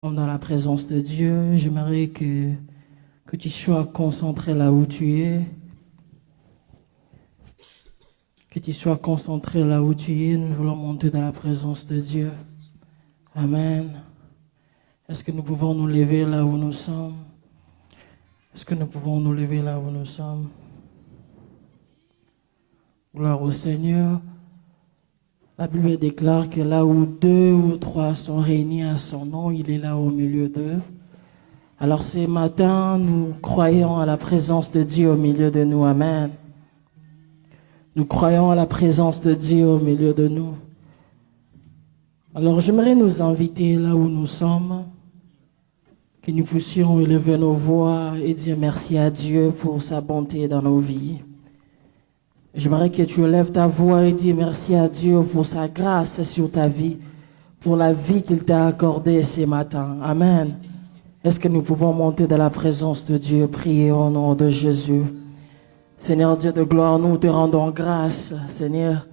Dans la présence de Dieu, j'aimerais que tu sois concentré là où tu es. Que tu sois concentré là où tu es. Nous voulons monter dans la présence de Dieu. Amen. Est-ce que nous pouvons nous lever là où nous sommes? Est-ce que nous pouvons nous lever là où nous sommes? Gloire au Seigneur. La Bible déclare que là où 2 ou 3 sont réunis à son nom, il est là au milieu d'eux. Alors ce matin, nous croyons à la présence de Dieu au milieu de nous. Amen. Nous croyons à la présence de Dieu au milieu de nous. Alors j'aimerais nous inviter là où nous sommes, que nous puissions élever nos voix et dire merci à Dieu pour sa bonté dans nos vies. J'aimerais que tu élèves ta voix et dis merci à Dieu pour sa grâce sur ta vie, pour la vie qu'il t'a accordée ce matin. Amen. Est-ce que nous pouvons monter dans la présence de Dieu, prier au nom de Jésus? Seigneur Dieu de gloire, nous te rendons grâce, Seigneur.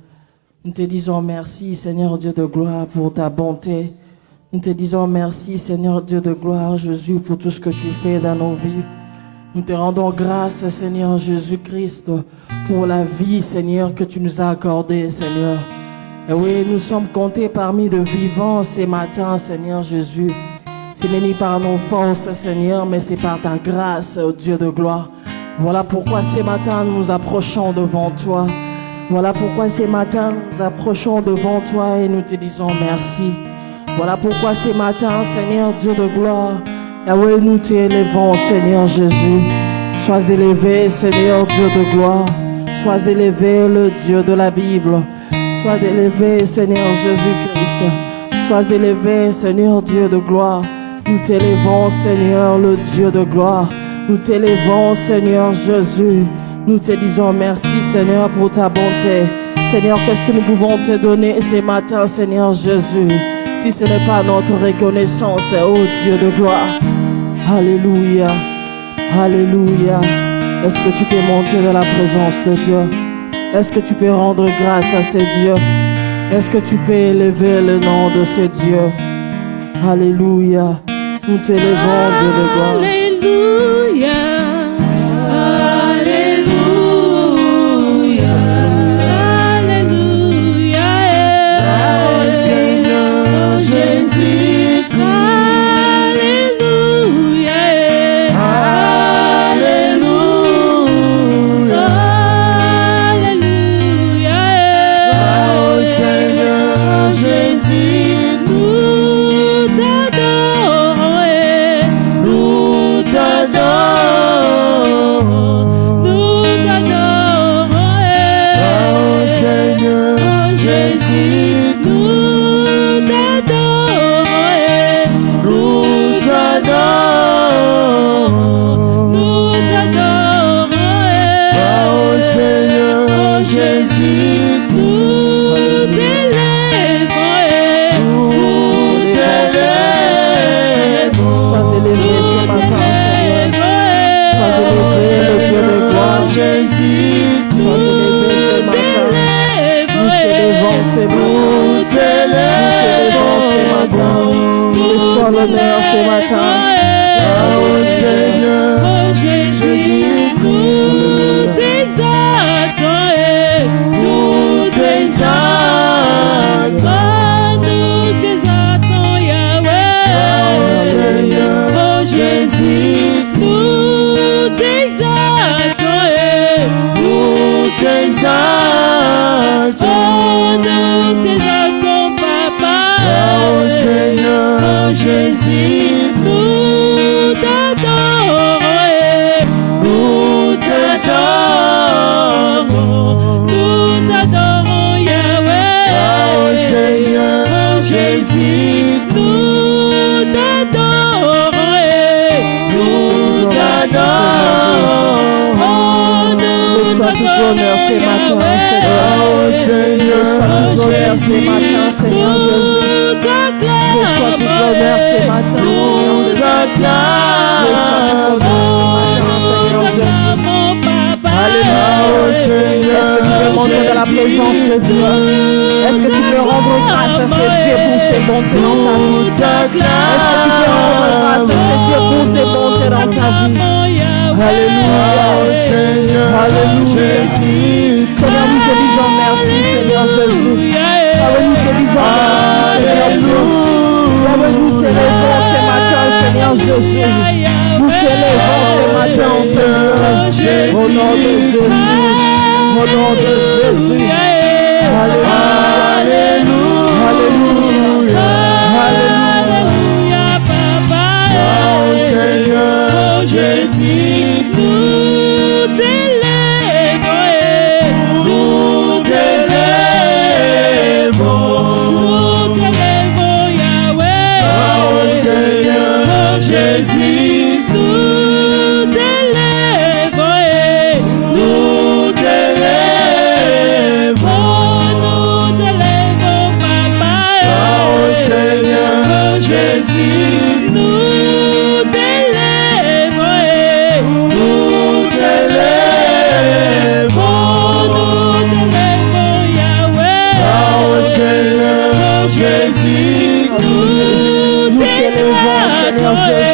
Nous te disons merci, Seigneur Dieu de gloire, pour ta bonté. Nous te disons merci, Seigneur Dieu de gloire, Jésus, pour tout ce que tu fais dans nos vies. Nous te rendons grâce, Seigneur Jésus-Christ, pour la vie, Seigneur, que tu nous as accordée, Seigneur. Et oui, nous sommes comptés parmi de vivants ce matin, Seigneur Jésus. Ce n'est ni par nos forces, Seigneur, mais c'est par ta grâce, oh Dieu de gloire. Voilà pourquoi ce matin, nous nous approchons devant toi. Voilà pourquoi ce matin, nous nous approchons devant toi et nous te disons merci. Voilà pourquoi ce matin, Seigneur Dieu de gloire, Yahweh, nous t'élevons, Seigneur Jésus. Sois élevé, Seigneur Dieu de gloire. Sois élevé, le Dieu de la Bible. Sois élevé, Seigneur Jésus-Christ. Sois élevé, Seigneur Dieu de gloire. Nous t'élevons, Seigneur, le Dieu de gloire. Nous t'élevons, Seigneur Jésus. Nous te disons merci, Seigneur, pour ta bonté. Seigneur, qu'est-ce que nous pouvons te donner ce matin, Seigneur Jésus, si ce n'est pas notre reconnaissance, ô Dieu de gloire. Alléluia. Alléluia. Est-ce que tu peux monter dans la présence de Dieu? Est-ce que tu peux rendre grâce à ces dieux? Est-ce que tu peux élever le nom de ces dieux? Alléluia. Nous t'élevons, Dieu de gloire. Alléluia. Est-ce que tu peux rendre grâce à ce Dieu pour ce bontés dans ta vie? Est-ce que tu peux rendre grâce à Dieu pour ses bontés dans ta vie? Alléluia, Seigneur. Alléluia. Seigneur, nous te disons merci, Seigneur Jésus. Père, nous te disons merci, Seigneur Dieu. Père, nous t'élèvons ce matin, Seigneur Jésus. Nous t'élèvons ce matin, Seigneur. Au nom de Jésus. Au nom de Jésus. Alléluia. Alléluia. Alléluia. Oh Seigneur Jésus, nous t'élèvons, Yahweh. Oh Seigneur Jésus, nous t'élèvons, Papa. Oh Seigneur Jésus, nous t'élèvons, Yahweh. Oh Seigneur Jésus, nous t'élèvons, Seigneur Jésus.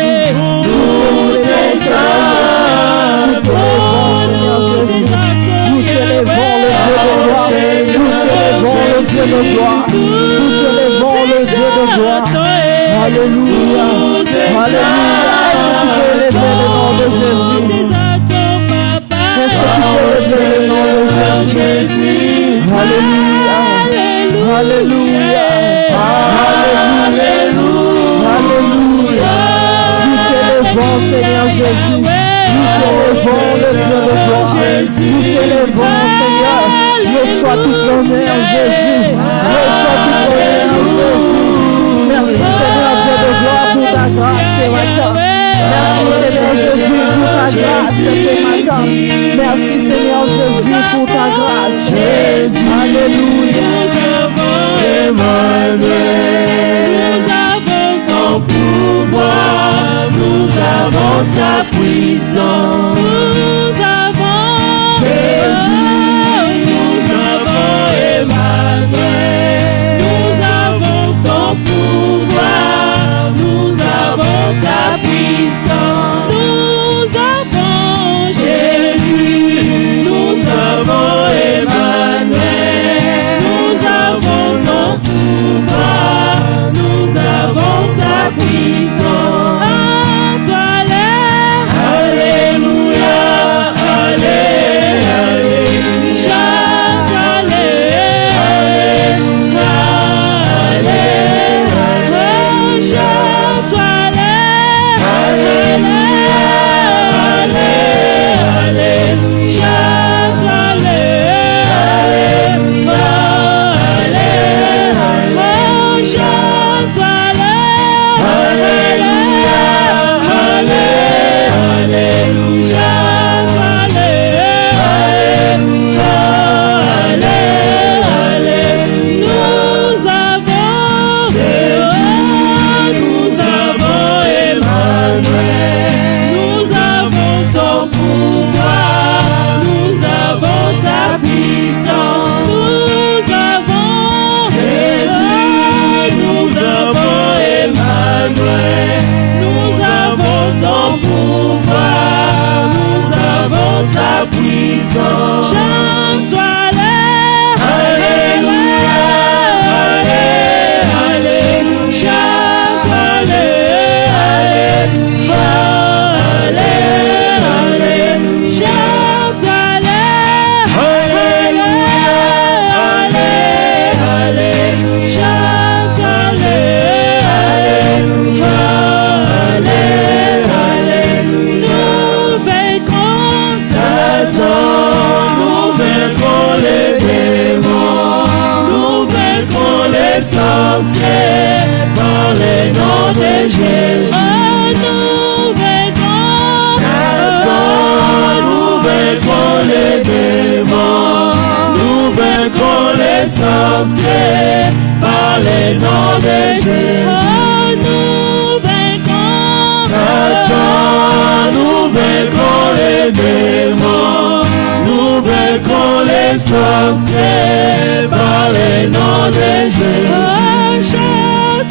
Nous t'élèvons le Dieu de gloire. Nous t'élèvons le Dieu de gloire. Alléluia. Alléluia. Est-ce que tu peux élever le nom de Jésus? Est-ce que tu peux élever le nom de Jésus? Alléluia. Alléluia. Alléluia. Nous t'élèvons, Seigneur Jésus. Nous t'élèvons le Dieu de gloire. Nous t'élèvons, Seigneur. Reçois toute l'honneur, Jésus. Reçois toute l'honneur, Jésus. Merci, Seigneur Dieu de gloire, pour ta grâce ce matin. Merci, Seigneur Jésus, pour ta grâce ce matin. Merci, Seigneur Jésus, pour ta grâce. Alléluia. Emmanuel, nous avons son pouvoir, nous avons sa puissance. Nous avons Jésus. Nous avons Emmanuel. Nous avons son pouvoir, nous avons sa puissance. Nous avons Jésus. Nous avons Emmanuel. Nous avons son pouvoir, nous avons sa puissance. Alléluia. par le nom de Jésus. Oh, nous vaincrons Satan, nous vaincrons les démons, nous vaincrons les sorciers par le nom de Jésus. Oh,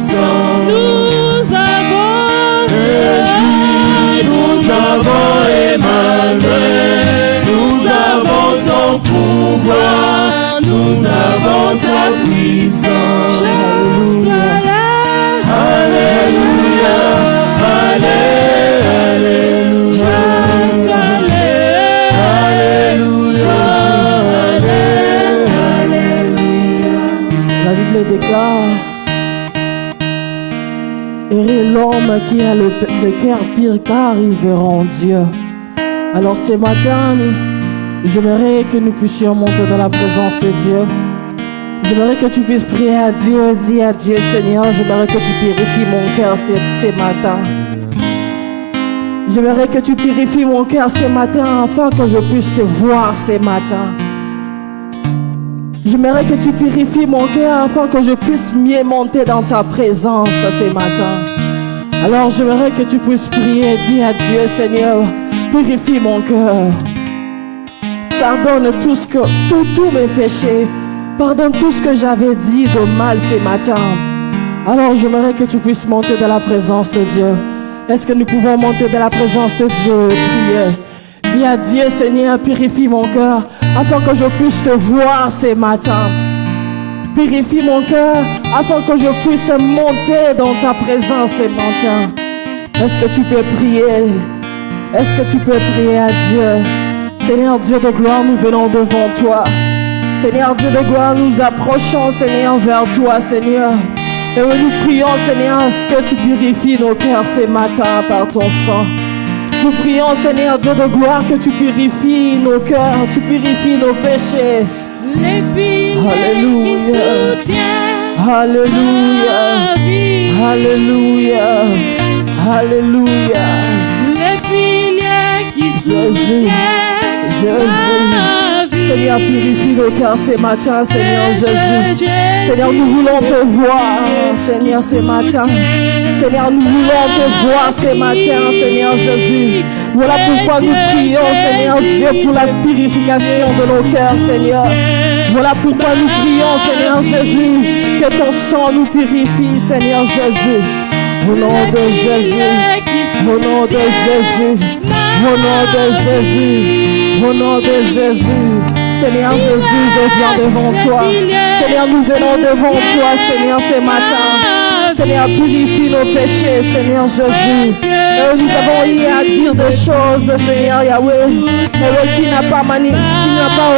puissant. Nous avons Jésus, nous avons Emmanuel, nous avons son pouvoir, nous avons sa puissance. chante-toi là. Alléluia, Alléluia, Chante-toi là. Alléluia, Alléluia. La Bible déclare, heureux l'homme qui a le cœur pur car ils verront Dieu. Alors ce matin, j'aimerais que nous puissions monter dans la présence de Dieu. J'aimerais que tu puisses prier à Dieu, dis à Dieu, Seigneur, j'aimerais que tu purifies mon cœur ce matin. J'aimerais que tu purifies mon cœur ce matin afin que je puisse te voir ce matin. J'aimerais que tu purifies mon cœur afin que je puisse mieux monter dans ta présence ce matin. Alors j'aimerais que tu puisses prier, dis à Dieu, Seigneur, purifie mon cœur. Pardonne tous mes péchés. Pardonne tout ce que j'avais dit de mal ce matin. Alors j'aimerais que tu puisses monter dans la présence de Dieu. Est-ce que nous pouvons monter dans la présence de Dieu et prier? Dis à Dieu, Seigneur, purifie mon cœur afin que je puisse te voir ce matin. Purifie mon cœur afin que je puisse monter dans ta présence ce matin. Est-ce que tu peux prier? Est-ce que tu peux prier à Dieu? Seigneur Dieu de gloire, nous venons devant toi. Seigneur Dieu de gloire, nous approchons, Seigneur, vers toi, Seigneur. Et nous prions, Seigneur, à ce que tu purifies nos cœurs ce matin par ton sang. Nous prions, Seigneur Dieu de gloire, que tu purifies nos cœurs, tu purifies nos péchés. Les piliers qui Alléluia. soutiennent Alléluia. ma vie. Alléluia. Alléluia. Les piliers qui soutiennent Jésus. ma vie. Seigneur, purifie nos cœurs ce matin, Seigneur Jésus. Seigneur, nous voulons te voir, Seigneur, ce matin. Seigneur, nous voulons te voir ce matin, Seigneur Jésus. Voilà pourquoi nous prions, Seigneur Dieu, pour la purification de nos cœurs, Seigneur. Voilà pourquoi nous prions, Seigneur Jésus, que ton sang nous purifie, Seigneur Jésus. Au nom de Jésus, au nom de Jésus, au nom de Jésus, au nom de Jésus. Seigneur Jésus, je viens devant toi. Seigneur, nous venons devant toi, Seigneur, ce matin. Seigneur, purifie nos péchés, Seigneur Jésus. Nous avons eu à dire des choses, Seigneur Yahweh, qui n'a pas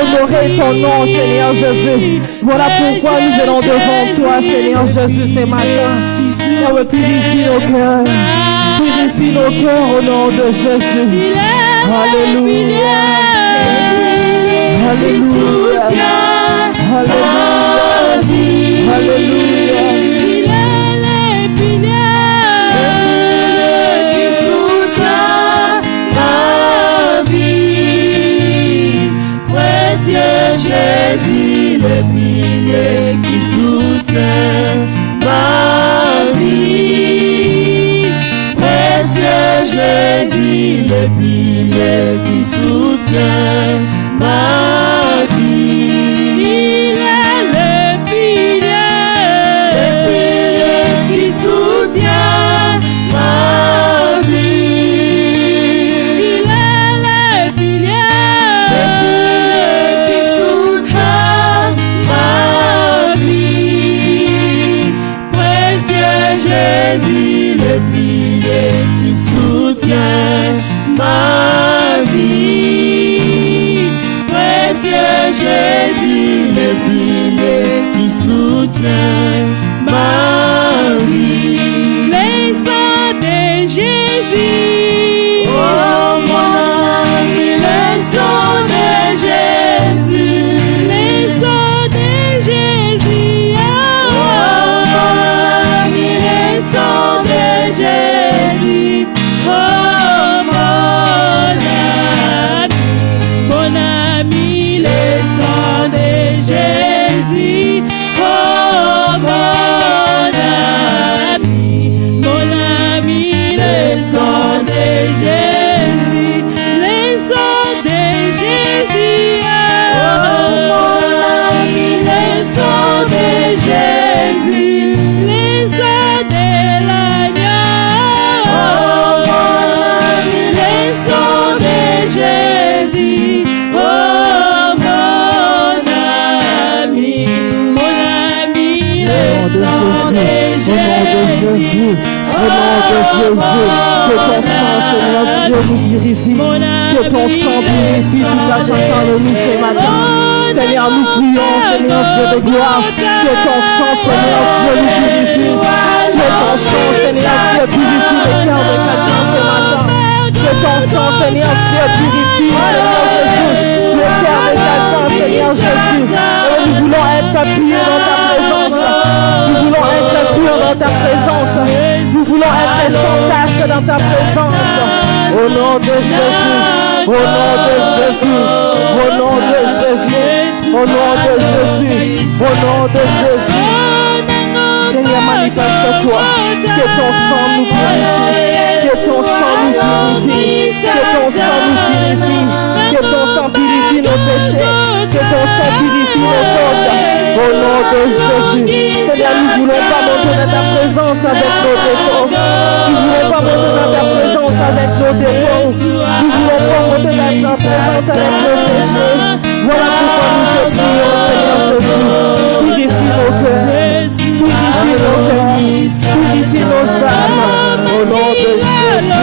honoré ton nom, Seigneur Jésus. Voilà pourquoi nous venons devant toi, Seigneur Jésus, ce matin. Yahweh, purifie nos cœurs. Purifie nos cœurs au nom de Jésus. Alléluia. Alléluia. Alléluia. Alléluia. Jésus, le pilier qui soutient ma vie. Précieux Jésus, le pilier qui soutient ma vie. Il est le pilier qui soutient ma vie. Il est le pilier qui soutient ma vie. Précieux Jésus, le pilier qui soutient ma vie. Précieux Jésus, le pilier qui soutient ma vie. les sangs de Jésus. Oh mon ami, le sang de Jésus. Les sangs de Jésus. Oh mon ami, le sang de Jésus. Oh mon ami, Le sang de Jésus. Oh mon Jésus. Au nom de Jésus. Que ton sang, Seigneur Dieu, nous purifie. Que ton sang purifie toute la chacun de nous ce matin. Seigneur, nous prions, Seigneur Dieu de gloire. Que ton sang, Seigneur Dieu, nous purifie. Que ton sang, Seigneur Dieu, purifie les cœurs de chacun ce matin. Que ton sang, Seigneur Dieu, purifie, Seigneur Jésus, le cœur de chacun, Seigneur Jésus. Et nous voulons être appuyés dans ta présence. Nous voulons être purs dans ta présence. Nous voulons être sans tache dans ta présence. Au nom de Jésus. Au nom de Jésus. Au nom de Jésus. Au nom de Jésus. Au nom de Jésus. Seigneur, manifeste-toi. Que ton sang nous purifie. Que ton sang nous purifie. Que ton sang nous purifie. Que ton sang purifie nos péchés. Que ton sang purifie nos fautes. Au nom de Jésus. Seigneur, nous ne voulons pas monter dans ta présence avec nos défauts. Nous ne voulons pas monter dans ta présence avec nos défauts. Nous ne voulons pas monter dans ta présence avec nos péchés. Voilà pourquoi nous te prions, Seigneur Jésus. Purifie nos cœurs. Purifie nos cœurs. Purifie nos âmes. Au nom de Jésus.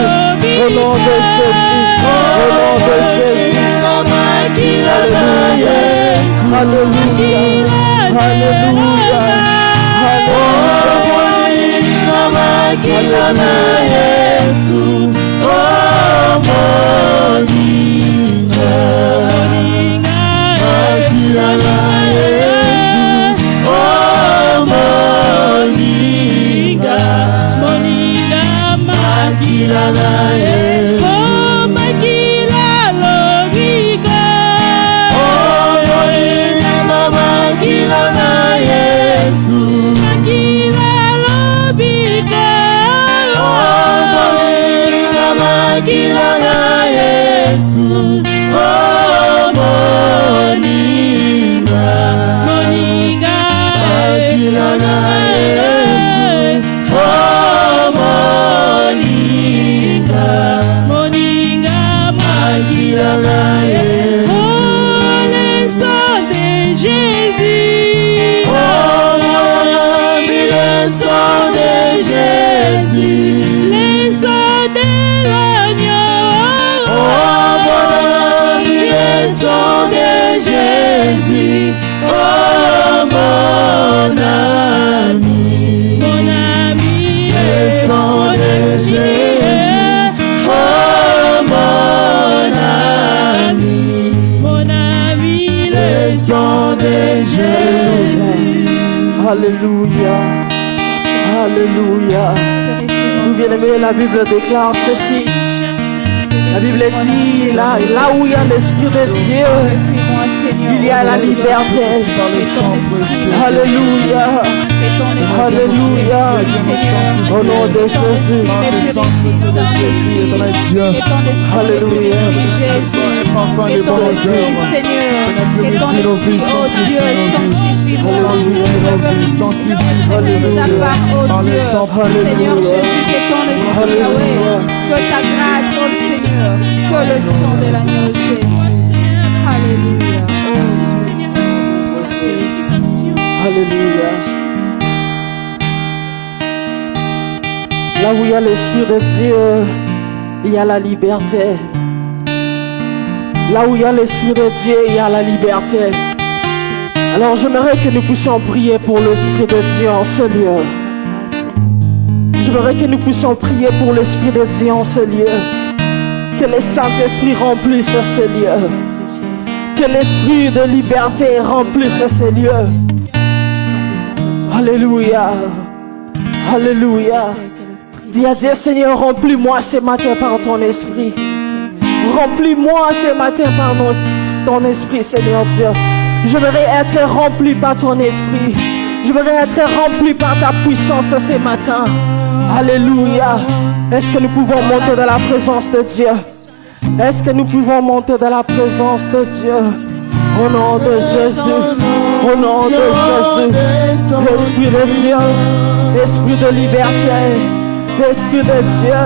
Au nom de Jésus. Au nom de Jésus. Alléluia. Alléluia. Alléluia. Alléluia. Alléluia. Nous bien-aimés, la Bible déclare ceci. La Bible dit, là où il y a l'Esprit de Dieu, il y a la liberté. Alléluia. Alléluia. Au nom de Jésus. Alléluia. Seigneur Jésus, que ton esprit, Yahweh, que ta grâce, oh Seigneur, que le sang de l'agneau Jésus. Alléluia. Alléluia. Là où il y a l'Esprit de Dieu, il y a la liberté. Là où il y a l'Esprit de Dieu, il y a la liberté. Alors j'aimerais que nous puissions prier pour l'Esprit de Dieu en ce lieu. J'aimerais que nous puissions prier pour l'Esprit de Dieu en ce lieu. Que le Saint-Esprit remplisse ce lieu. Que l'Esprit de liberté remplisse ce lieu. Alléluia. Alléluia. Dis à Dieu, Seigneur, remplis-moi ce matin par ton Esprit. Remplis-moi ce matin par ton Esprit, Seigneur Dieu. J'aimerais être rempli par ton Esprit. J'aimerais être rempli par ta puissance ce matin. Alléluia. Est-ce que nous pouvons monter dans la présence de Dieu? Est-ce que nous pouvons monter dans la présence de Dieu? Au nom de Jésus. Au nom de Jésus. Esprit de Dieu. Esprit de liberté. Esprit de Dieu.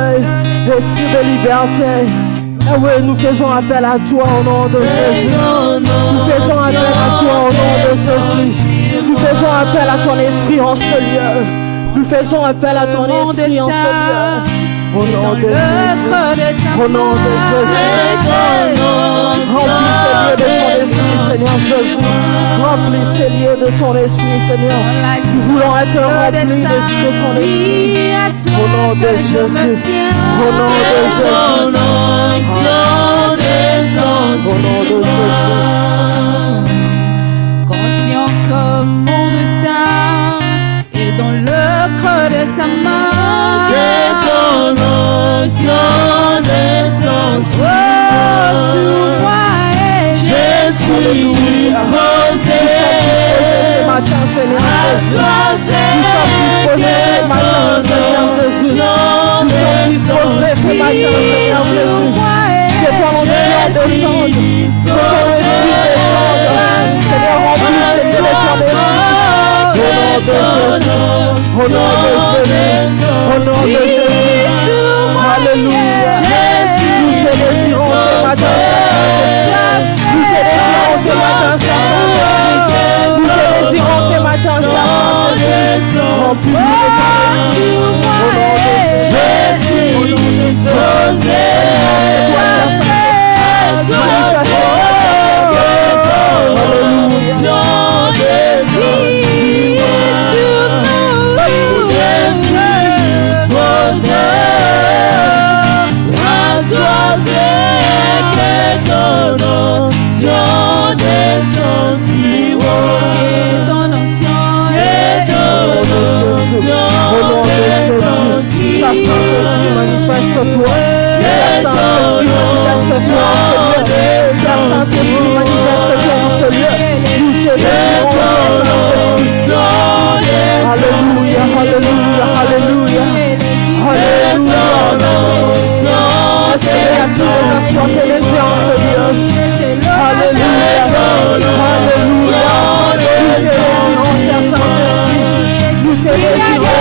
Esprit de liberté. Ah oui, nous faisons appel à toi au nom de Jésus. Nous faisons appel à toi au nom de Jésus. Nous faisons appel à ton esprit en ce lieu. Nous faisons appel à ton Mon esprit en ce destin lieu. Au est nom dans de le Jésus. creux de ta Au nom de Jésus. Remplis ces lieux de ton esprit, Seigneur Jésus. Remplis ces lieux de ton esprit, Seigneur. Nous voulons être remplis de ton esprit. Au nom de Jésus. Au nom de Jésus. Au nom de Jésus. Conscient que mon destin est dans le creux de ta main. Que ton onction descende sur moi. Je suis disposé Ce matin, Seigneur à Jésus. soiffer Nous sommes disposés ce matin, Seigneur Jésus. Nous sommes disposés ce matin, Seigneur Jésus. Que ton onction descende. Que ton esprit descende. Seigneur, remplis ces lieux de ton esprit. Au nom de Jésus. Au nom de Jésus. Alléluia. Nous te désirons ce matin. Nous te désirons ce matin, Seigneur. Nous te désirons ce matin, Seigneur. Remplis-nous de ton esprit. Au nom de Jésus. Je suis disposé à soiffer que ton onction descende Manifeste-toi. Saint-Esprit, manifeste-toi en ce lieu. Nous te désirons. Alléluia, alléluia, alléluia. Alléluia. Seigneur, sois pénétré en ce lieu. Alléluia, alléluia. Nous te désirons, cher Saint-Esprit. Nous te désirons.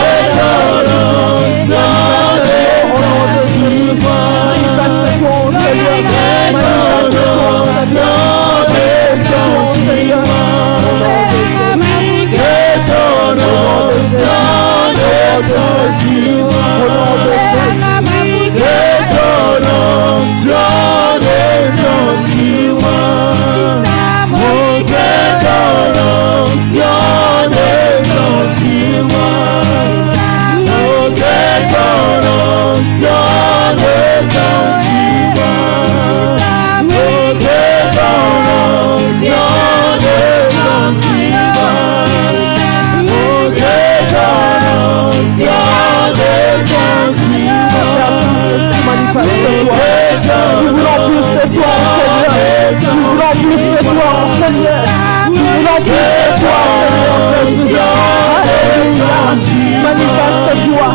Manifeste-toi,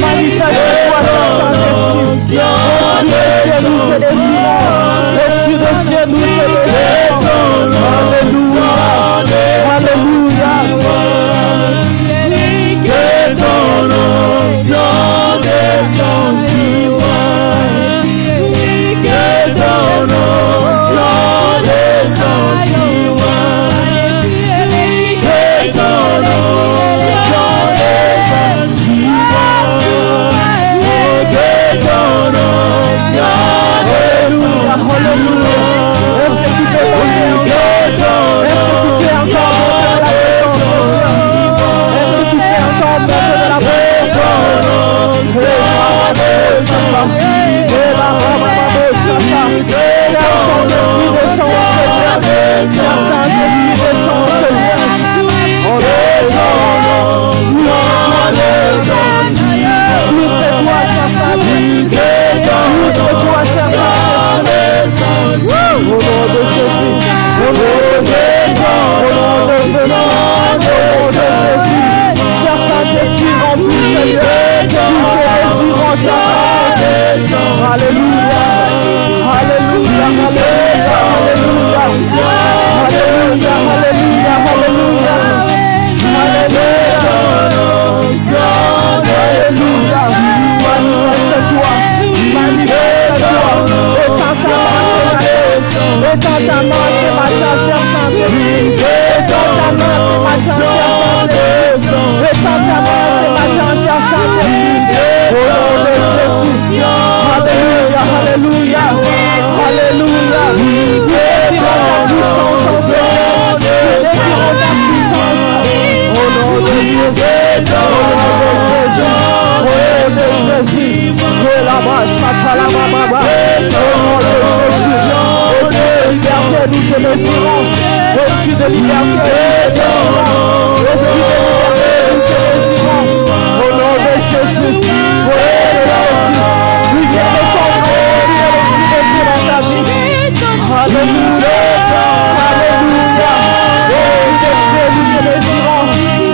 manifeste-toi, Saint-Esprit. Nous te désirons, Esprit de Dieu, nous te désirons. Alléluia, alléluia. Que ton onction descende sur moi. Que ton onction descende sur moi. Que ton onction descende sur moi. Que ton onction descende sur moi. Est-ce que tu peux prier? Est-ce que tu peux encore est-ce que tu peux encore monter de la de liberté, esprit de liberté, nous te désirons. Au nom de Jésus, lumière de ton nom, l'esprit de Dieu dans ta vie. Alléluia, alléluia. C'est Dieu, nous te désirons.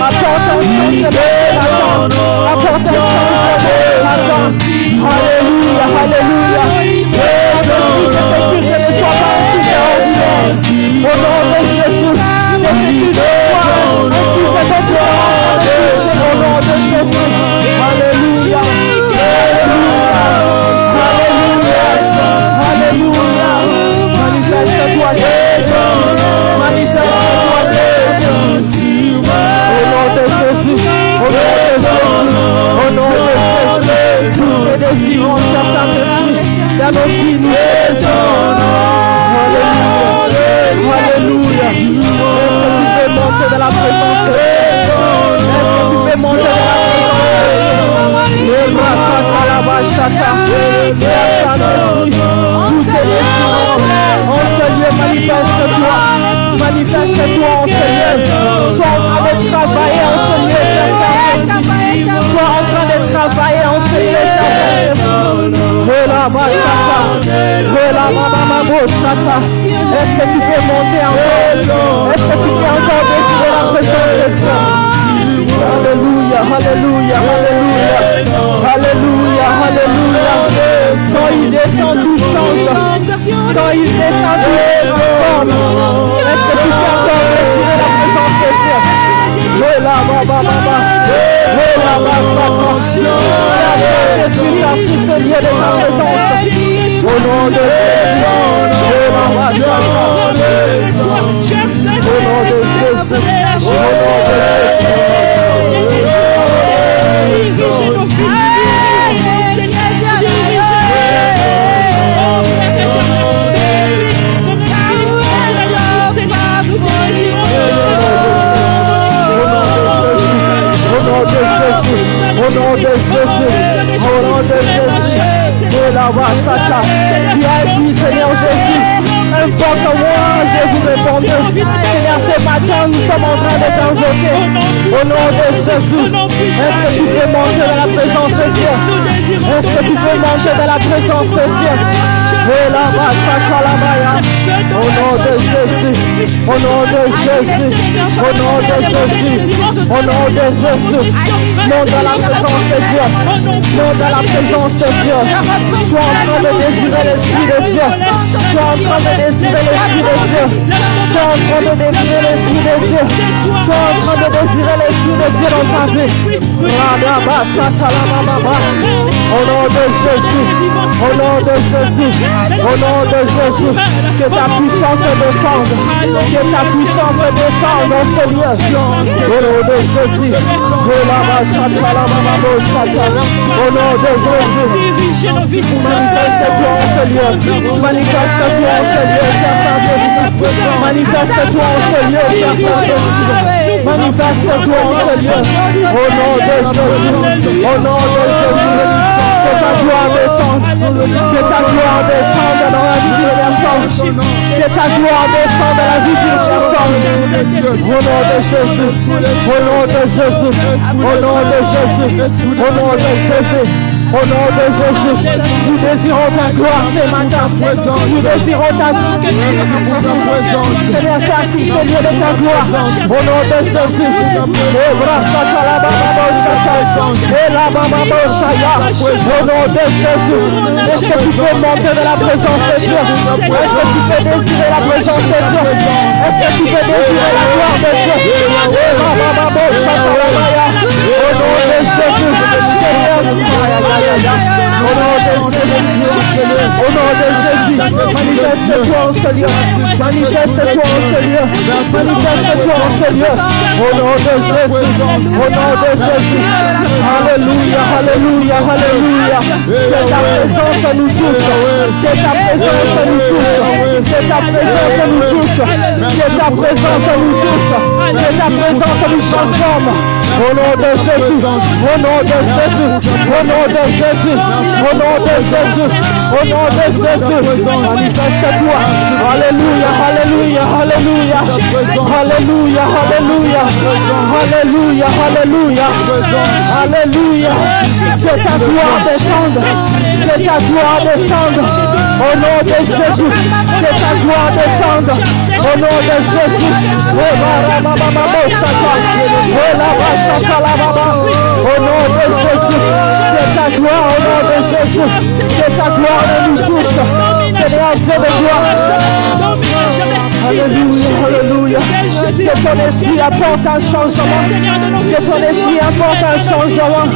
Apporte un sens de paix, apporte un sens de paix, alléluia, alléluia. Que ce soit pas un sujet ordinaire. Au nom de Jésus, que tu sois au nom de Jésus. Alléluia, alléluia, alléluia. Manifeste-toi, Jésus. Manifeste-toi, Jésus. Au nom de Jésus, au nom de Jésus, nous te désirons, cher Saint-Esprit, dans nos vies, nous te désirons. Alléluia. Est-ce que tu peux monter de la présence de Dieu? Est-ce que tu peux monter de la présence de Dieu? Le Saint-Esprit, nous te désirons. En ce lieu, manifeste-toi. Manifeste-toi en ce lieu. Sois en train de travailler en ce lieu, cher Saint-Esprit. Sois en train de travailler en ce lieu, cher Saint-Esprit. Est-ce que tu peux monter encore? Est-ce que tu peux encore désirer la présence de Dieu? Alléluia, alléluia, alléluia, alléluia, alléluia. Quand il descend, tout change. Quand il descend, tout transforme. Est-ce que tu peux encore désirer la présence de Dieu? Ce lieu de ta présence. Au nom de tu as dit, Seigneur Jésus, un fort comme moi, je vous répondrai. Seigneur, ce matin, nous sommes en train de t'invoquer. Au nom de Jésus, est-ce que tu peux manger dans la présence de Dieu? Est-ce que tu peux manger dans la présence de Dieu? Au nom de Jésus, au nom de Jésus, au nom de Jésus, au nom de Jésus, non dans la présence de Dieu, non dans la présence de Dieu. Sois en train de désirer l'Esprit de Dieu, sois en train de désirer l'Esprit de Dieu, sois en train de désirer l'Esprit de Dieu, sois en train de désirer l'Esprit de Dieu dans ta vie. Au nom de Jésus, au nom de Jésus, au nom de Jésus, que ta puissance descende, que ta puissance descende dans ce lieu. Au nom de Jésus, au nom de Jésus, manifeste-toi en ce lieu, manifeste-toi en ce lieu, cher Saint-Esprit, manifeste-toi en ce lieu, cher Saint-Esprit, manifeste-toi en ce lieu, au nom de Jésus, au nom de Jésus. Que ta gloire descende, que ta gloire descende dans la vie d'une personne, que ta gloire descende dans la vie d'une personne. Au nom de Jésus, au nom de Jésus, au nom de Jésus, au nom de Jésus. Au nom de Jésus, nous désirons ta gloire ce matin. Nous désirons ta Seigneur, sacrifice le lieu de ta gloire. Au nom de Jésus. Au nom de Jésus. Est-ce que tu peux monter de la présence de Dieu? Est-ce que tu peux désirer la présence de Dieu? Est-ce que tu peux désirer la gloire de Dieu? Au nom de Jésus, Seigneur, au nom de Jésus, manifeste-toi en ce lieu, manifeste-toi en ce lieu, manifeste-toi en ce lieu, au nom de Jésus, au nom de Jésus, alléluia, alléluia, alléluia, que ta présence nous touche, que ta présence nous touche, que Que ta présence nous touche. Que ta présence nous touche. Que ta présence nous transforme. Au nom de Jésus. Au nom de Jésus. Au nom de Jésus. Au nom de Jésus. Au nom de Jésus. Manifeste-toi. Alléluia. Alléluia. Alléluia. Alléluia. Alléluia. Alléluia. Alléluia. Alléluia. Que ta gloire descende. Que ta gloire descende. Au nom de Jésus. Que ta gloire descende. Au nom de Jésus. Au nom de Jésus. Que ta gloire, au nom de Jésus. Que ta gloire nous touche. Seigneur, Dieu de gloire. Alléluia, alléluia. Que ton esprit apporte un changement. Que ton esprit apporte un changement.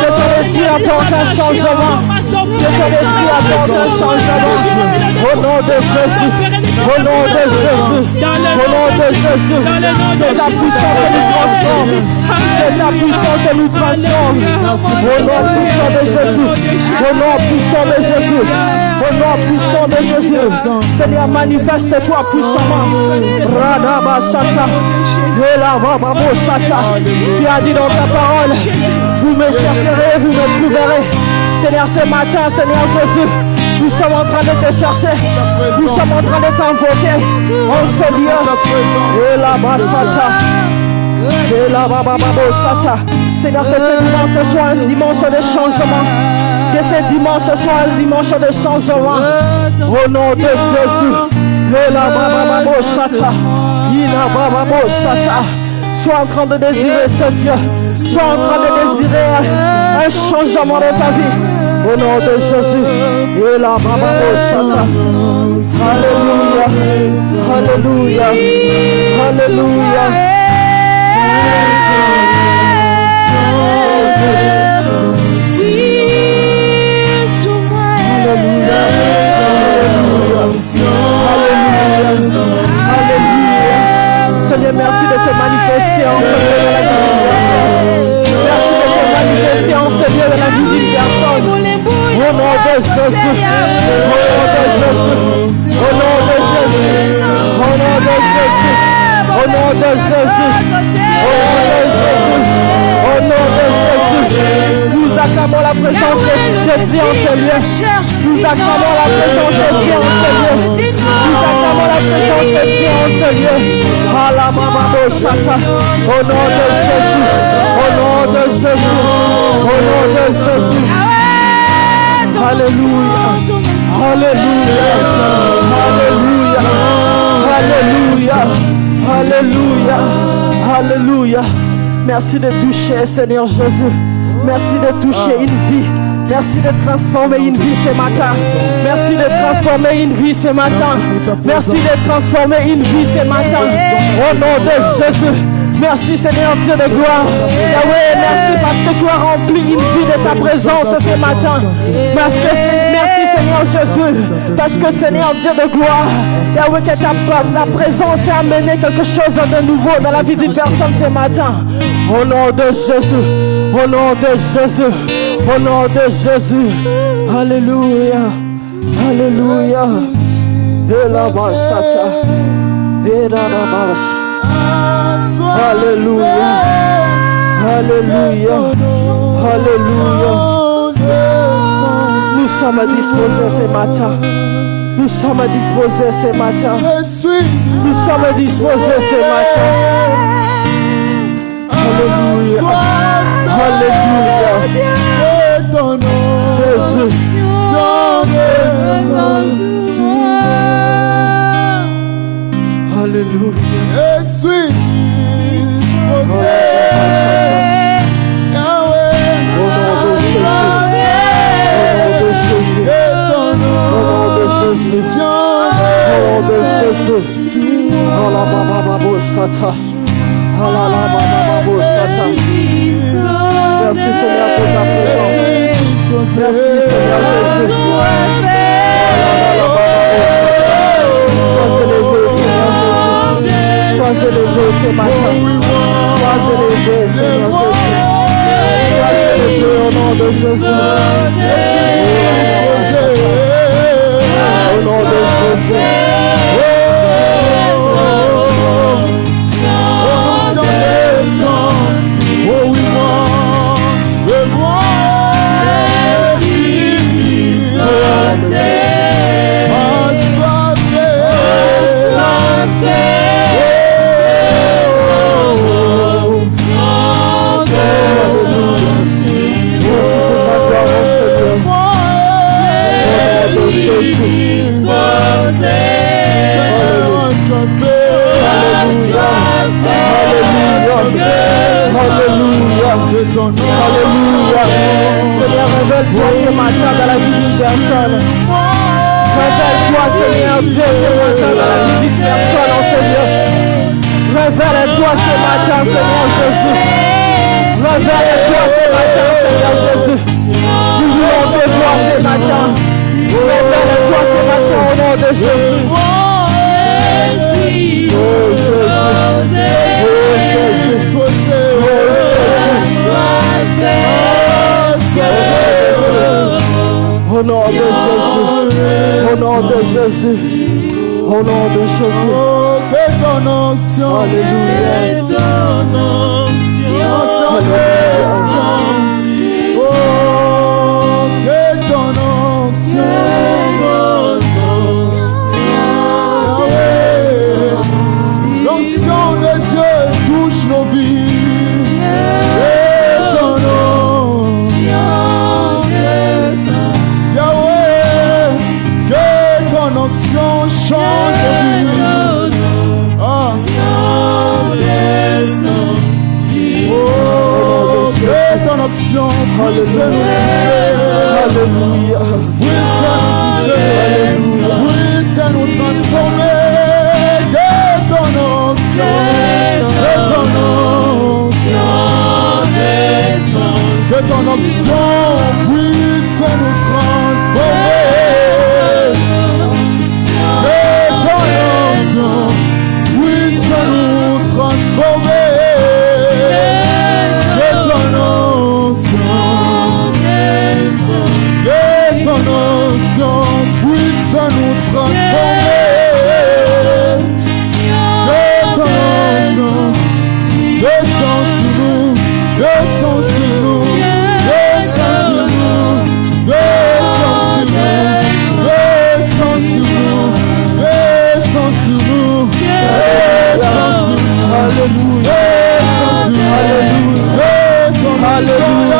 Que ton esprit apporte un changement. Que ton esprit apporte un changement. Au nom de Jésus. Au nom de Jésus. Au nom de Jésus. Que ta puissance nous transforme. Que ta puissance nous transforme. Au nom puissant de Jésus. Au nom puissant de Jésus. Au nom puissant de Jésus. Seigneur, manifeste-toi puissamment. Radabasata. Tu as dit dans ta parole, vous me chercherez, vous me trouverez. Seigneur, ce matin, Seigneur Jésus, nous sommes en train de te chercher. Nous sommes en train de t'invoquer en ce lieu. Seigneur, que ce dimanche soit un dimanche de changement. Que ce dimanche soit un dimanche de changement. Au nom de Jésus. Sois en train de désirer ce Dieu. Sois en train de désirer un changement de ta vie. Au nom de Jésus. Alléluia. Alléluia. Alléluia. Seigneur, merci de te manifester en ce lieu de la vie. Merci de te manifester en ce lieu de la vie d'une personne. Au nom de Jésus. Au nom de Jésus. Au nom de Jésus. Au nom de Jésus. Au nom de Jésus. Au nom de Jésus. Nous acclamons la présence de Dieu en ce lieu. Nous acclamons la présence de Dieu en ce lieu. Nous acclamons la présence de Dieu en ce lieu. Au nom de Jésus. Au nom de Jésus. Au nom de Jésus. Alléluia. Alléluia. Alléluia. Alléluia. Alléluia. Merci de toucher, Seigneur Jésus. Merci de toucher une vie. Merci de transformer une vie ce matin. Merci de transformer une vie ce matin. Merci de transformer une vie ce matin. Au nom de Jésus. Merci Seigneur Dieu de gloire. Yahweh, merci parce que tu as rempli une vie de ta présence ce matin. Merci Seigneur Jésus. Parce que Seigneur Dieu de gloire, Yahweh, que ta présence a amené quelque chose de nouveau dans la vie d'une personne ce matin. Au nom de Jésus. Au nom de Jésus. Au nom de Jésus. Alléluia. Alléluia. Et la basata. Et la basata. Alléluia. Alléluia. Alléluia. Nous sommes disposés ce matin. Nous sommes disposés ce matin. Nous sommes disposés ce matin. Alléluia. Alléluia. Jésus. Alléluia. Je suis disposé. Merci Seigneur pour ta présence. Merci Seigneur Jésus. Sois élevé ce matin. Sois élevé Seigneur Jésus. Sois élevé au nom de Jésus. Au nom de Jésus. Révèle-toi ce matin dans la vie d'une personne. Révèle-toi, Seigneur Dieu, ce matin dans la vie d'une personne, oh Seigneur. Révèle-toi ce matin, Seigneur Jésus. Révèle-toi ce matin, Seigneur Jésus. Nous voulons te voir ce matin. Révèle-toi ce matin au nom de Jésus. Au nom de Jésus, au nom de Jésus, au nom de Jésus. Que ton onction, Alléluia. que ton onction, l'onction de Dieu touche nos vies. Et ton onction, Yahweh, que ton onction change nos vies. Ton onction puisse nous toucher. Alléluia. Puisse nous toucher. Puisse nous transformer. Que ton onction, que ton onction, que ton onction puisse nous transformer. Que ton onction puisse nous transformer. Puisse nous transformer. Que ton onction descend sur nous, descend sur nous, descend sur nous, descend sur nous, descend sur nous, descend sur nous, descend sur nous, alléluia, descend sur nous, alléluia, descend, alléluia,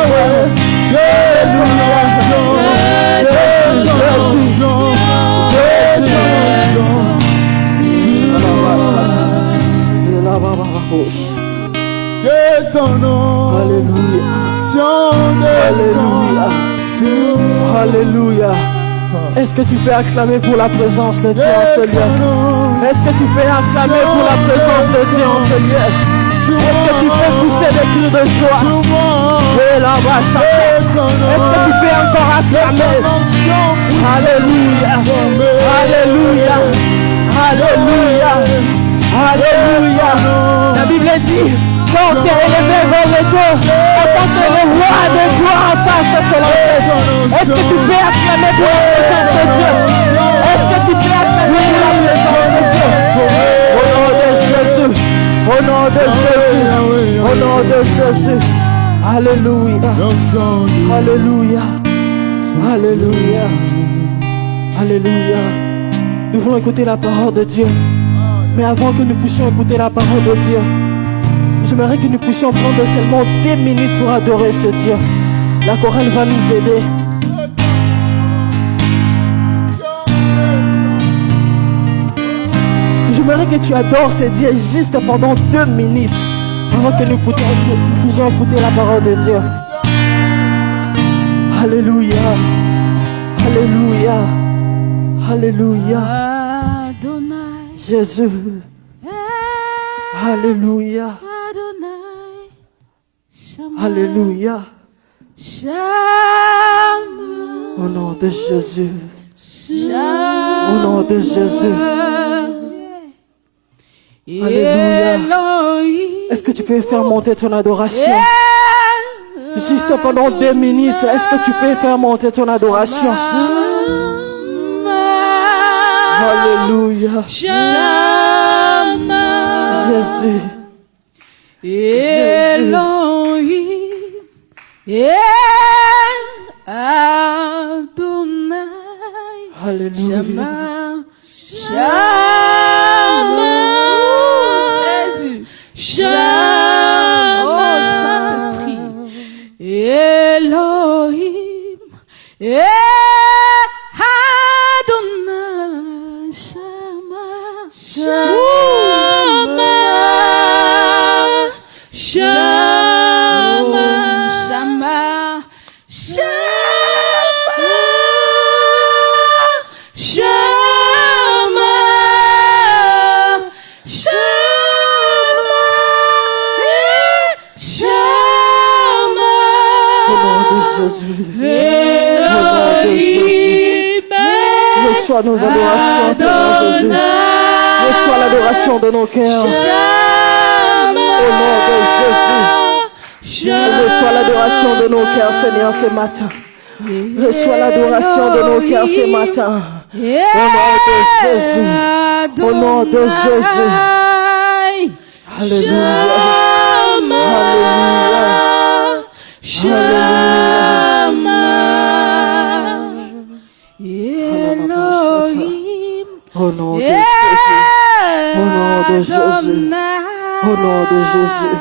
que ton nom, Alléluia. descend sur nous. Alléluia. Est-ce que tu peux acclamer pour la présence de Dieu en ce lieu? Est-ce que tu peux acclamer pour la présence de Dieu en ce lieu? Est-ce que tu peux pousser des cris de joie? Et là-bas, est-ce que tu peux encore acclamer? Alléluia. Alléluia. Alléluia. Alléluia. La Bible dit, quand tu es élevé vers les deux, on pense que le roi de gloire en face sur la tête. Est-ce que tu peux acclamer pour la présence de Dieu? Est-ce que tu peux acclamer pour la présence de Dieu? Au nom de Jésus. Au nom de Jésus. Au nom de Jésus. Alléluia. Alléluia. Alléluia. Alléluia. Nous voulons écouter la parole de Dieu. Mais avant que nous puissions écouter la parole de Dieu, j'aimerais que nous puissions prendre seulement 10 minutes pour adorer ce Dieu. La chorale va nous aider. J'aimerais que tu adores ce Dieu juste pendant 2 minutes avant que nous puissions écouter la parole de Dieu. Alléluia. Alléluia. Alléluia. Jésus. Alléluia. Alléluia. Au nom de Jésus. Au nom de Jésus. Alléluia. Est-ce que tu peux faire monter ton adoration? Juste pendant 2 minutes, est-ce que tu peux faire monter ton adoration? Alléluia. Jésus. Elohim. Adonai. Alléluia. Shama. Jésus. Shama. Oh, Saint-Esprit. Elohim. Adonai. Shama. Shama. Shama. Shama. Shama. Jésus. Au nom de Jésus. Reçois nos adorations, Seigneur Jésus. Reçois l'adoration de nos cœurs. Au nom de Jésus. Reçois l'adoration de nos cœurs, Seigneur, ce matin. Reçois l'adoration de nos cœurs ce matin. Au nom de Jésus. Alléluia. Alléluia. Elohim. Au nom de Jésus. Au nom de Jésus. Au nom de Jésus.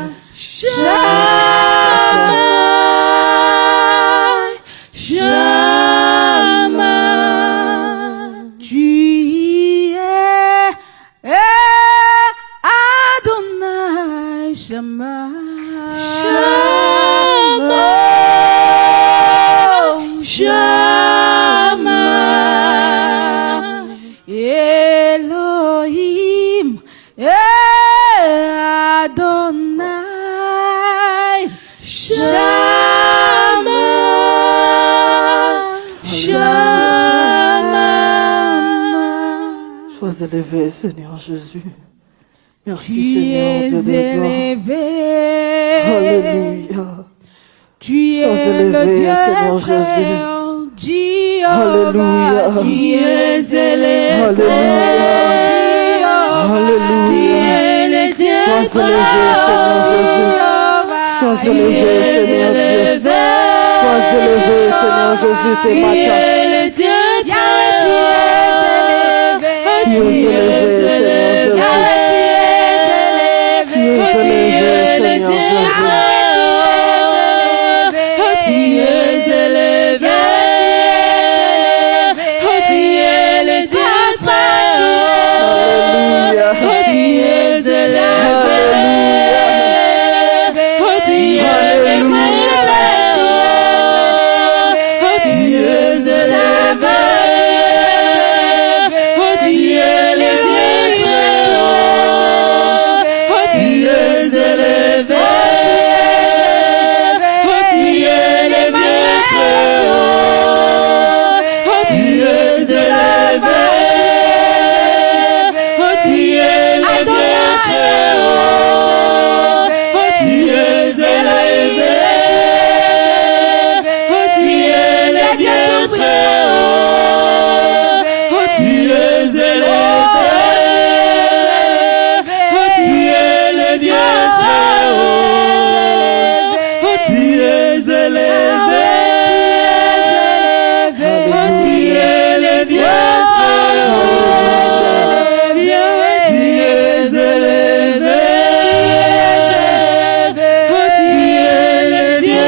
Elohim, Adonai, Shama, Shama. Sois élevé, Seigneur Jésus. Merci, Tu Seigneur, es Dieu de gloire. élevé. Alléluia. Tu es Sois le élevé, Dieu Seigneur très Jésus. haut, Jéhovah. Alléluia. Tu es élevé, Alléluia. Jéhovah. Alléluia. Tu es le Dieu Sois très élevé, haut, Seigneur Jéhovah. Sois élevé, Seigneur Dieu. Sois élevé, Seigneur Jésus, ce matin. Yahweh, tu es élevé. Tu es élevé, Seigneur Jésus. Yahweh, tu es élevé. Tu es élevé,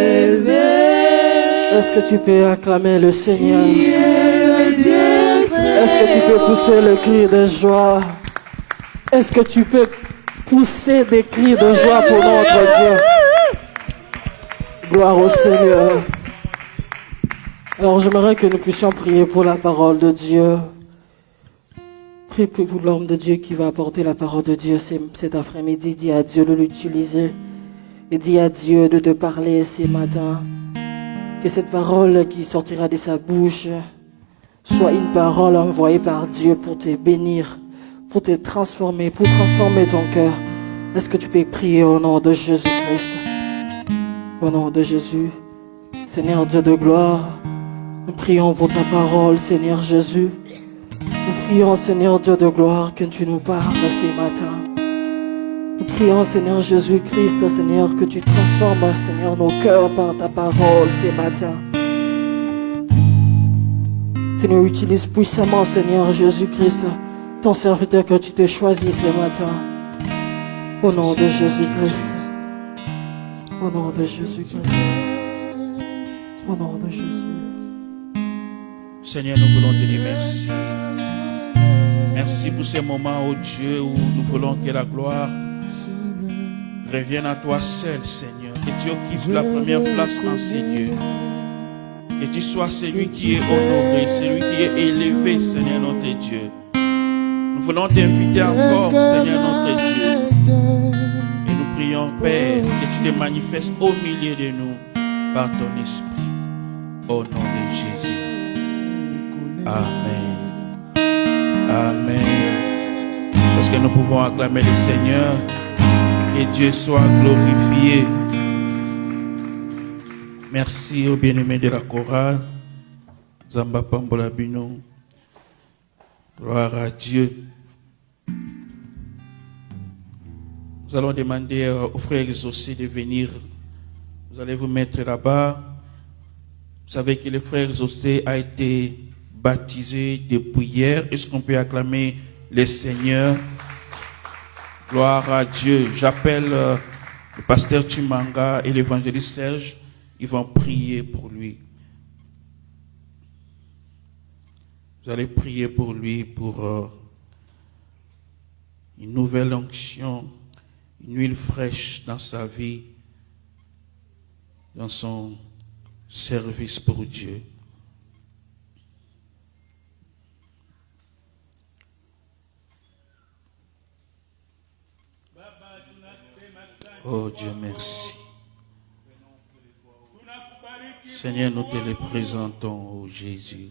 Seigneur Jésus. Est-ce que tu peux acclamer le Seigneur? Est-ce que tu peux pousser le cri de joie? Est-ce que tu peux pousser des cris de joie pour notre Dieu? Gloire au Seigneur. Alors j'aimerais que nous puissions prier pour la parole de Dieu. Prie pour l'homme de Dieu qui va apporter la parole de Dieu cet après-midi. Dis à Dieu de l'utiliser. Et dis à Dieu de te parler ce matin. Que cette parole qui sortira de sa bouche soit une parole envoyée par Dieu pour te bénir, pour te transformer, pour transformer ton cœur. Est-ce que tu peux prier au nom de Jésus-Christ? Au nom de Jésus. Seigneur Dieu de gloire, nous prions pour ta parole, Seigneur Jésus. Nous prions, Seigneur Dieu de gloire, que tu nous parles ce matin. Nous prions, Seigneur Jésus-Christ, Seigneur, que tu transformes, Seigneur, nos cœurs par ta parole ce matin. Seigneur, utilise puissamment, Seigneur Jésus-Christ, ton serviteur que tu te choisis ce matin. Au nom de Jésus-Christ. Au nom de Jésus-Christ. Au nom de Jésus. Seigneur, nous voulons te dire merci. Merci pour ces moments, oh Dieu, où nous voulons que la gloire revienne à toi seul, Seigneur. Que tu occupes la première place en ces lieux. Que tu sois celui qui est honoré, celui qui est élevé, Seigneur notre Dieu. Nous voulons t'inviter encore, Seigneur notre Dieu. Et nous prions, Père, que tu te manifestes au milieu de nous par ton esprit. Au nom de Jésus. Amen. Amen. Est-ce que nous pouvons acclamer le Seigneur? Que Dieu soit glorifié. Merci aux bien-aimés de la chorale. Zamba Pambola Bino. Gloire à Dieu. Nous allons demander aux frères aussi de venir. Vous allez vous mettre là-bas. Vous savez que le frère José a été baptisé depuis hier. Est-ce qu'on peut acclamer le Seigneur? Gloire à Dieu. J'appelle le pasteur Chimanga et l'évangéliste Serge. Ils vont prier pour lui. Vous allez prier pour lui pour une nouvelle onction, une huile fraîche dans sa vie, dans son service pour Dieu. Oh Dieu, merci. Seigneur, nous te le présentons, oh Jésus.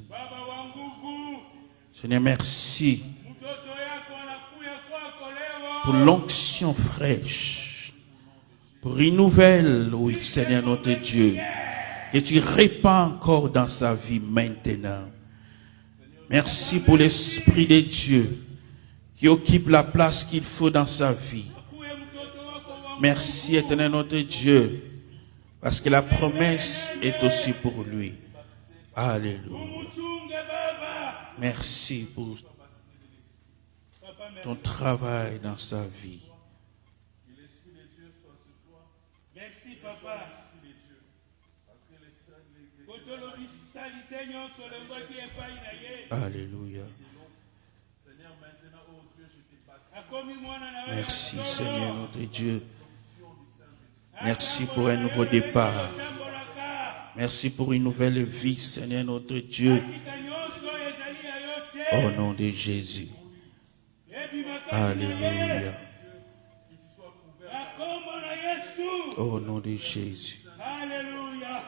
Seigneur, merci pour l'onction fraîche, pour une nouvelle, oui, Seigneur notre Dieu, que tu répands encore dans sa vie maintenant. Merci pour l'Esprit de Dieu qui occupe la place qu'il faut dans sa vie. Merci, éternel notre Dieu, parce que la promesse est aussi pour lui. Alléluia. Merci pour ton travail dans sa vie. Merci, papa. Alléluia. Merci, Seigneur notre Dieu. Merci pour un nouveau départ. Merci pour une nouvelle vie, Seigneur notre Dieu. Au nom de Jésus. Alléluia. Au nom de Jésus. Alléluia.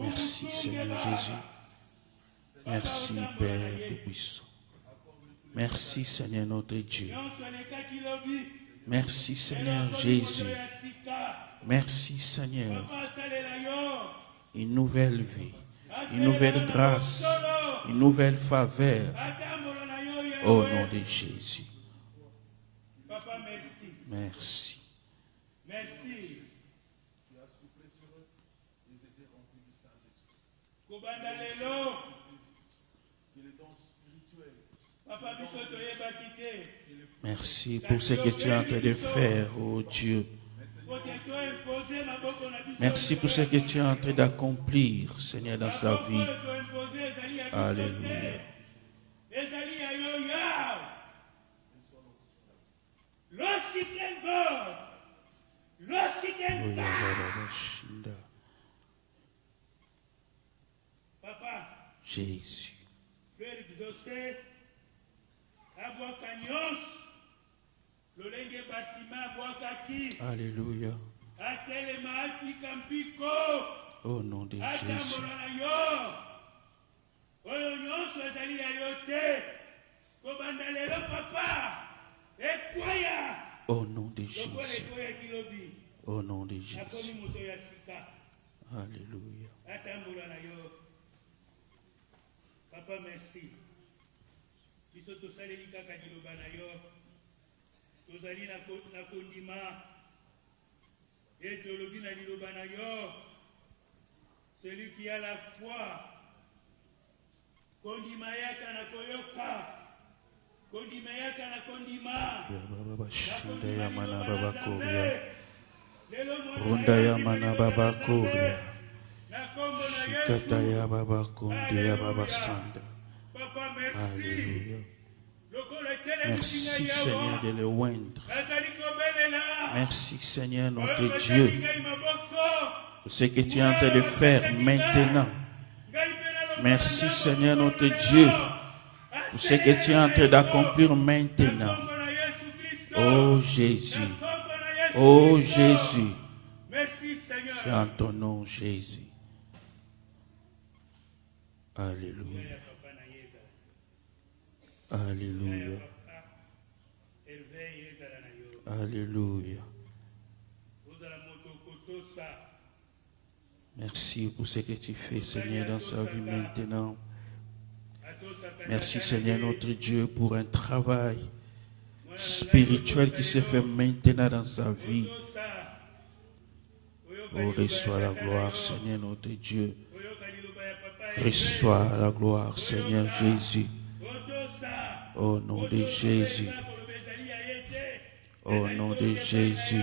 Merci, Seigneur Jésus. Merci, Père Tout-Puissant. Merci, Seigneur notre Dieu. Merci, Seigneur Jésus. Merci, Seigneur. Une nouvelle vie, une nouvelle grâce, une nouvelle faveur. Au nom de Jésus. Papa, merci. Merci. Merci. Merci pour ce que tu es en train de faire, oh Dieu. Merci pour ce que tu es en train d'accomplir, Seigneur, dans sa vie. Alléluia. Jésus. Alléluia. Au nom de Jésus. Au nom de Jésus. Au nom de Jésus. Alléluia. Papa, merci. biso tosaleli kaka liloba na yo tozali na kondima ete olobi na liloba na yo celui qui a la foi kondima yaka na koyoka kondima yaka na kondima Shida ya mana baba koria. Runda ya mana baba koria. Shikata ya baba kundi ya baba sanda. Alléluia. Merci Seigneur de le oindre. Merci Seigneur notre Dieu. Pour ce que tu es en train de faire maintenant. Merci Seigneur notre Dieu. Pour ce que tu es en train d'accomplir maintenant. Oh Jésus. Oh Jésus. C'est en ton nom Jésus. Alléluia. Alléluia. Alléluia. Merci pour ce que tu fais, Seigneur, dans sa vie maintenant. Merci, Seigneur, notre Dieu, pour un travail spirituel qui se fait maintenant dans sa vie. Oh, reçois la gloire, Seigneur, notre Dieu. Reçois la gloire, Seigneur Jésus. Au nom de Jésus. Au nom de Jésus.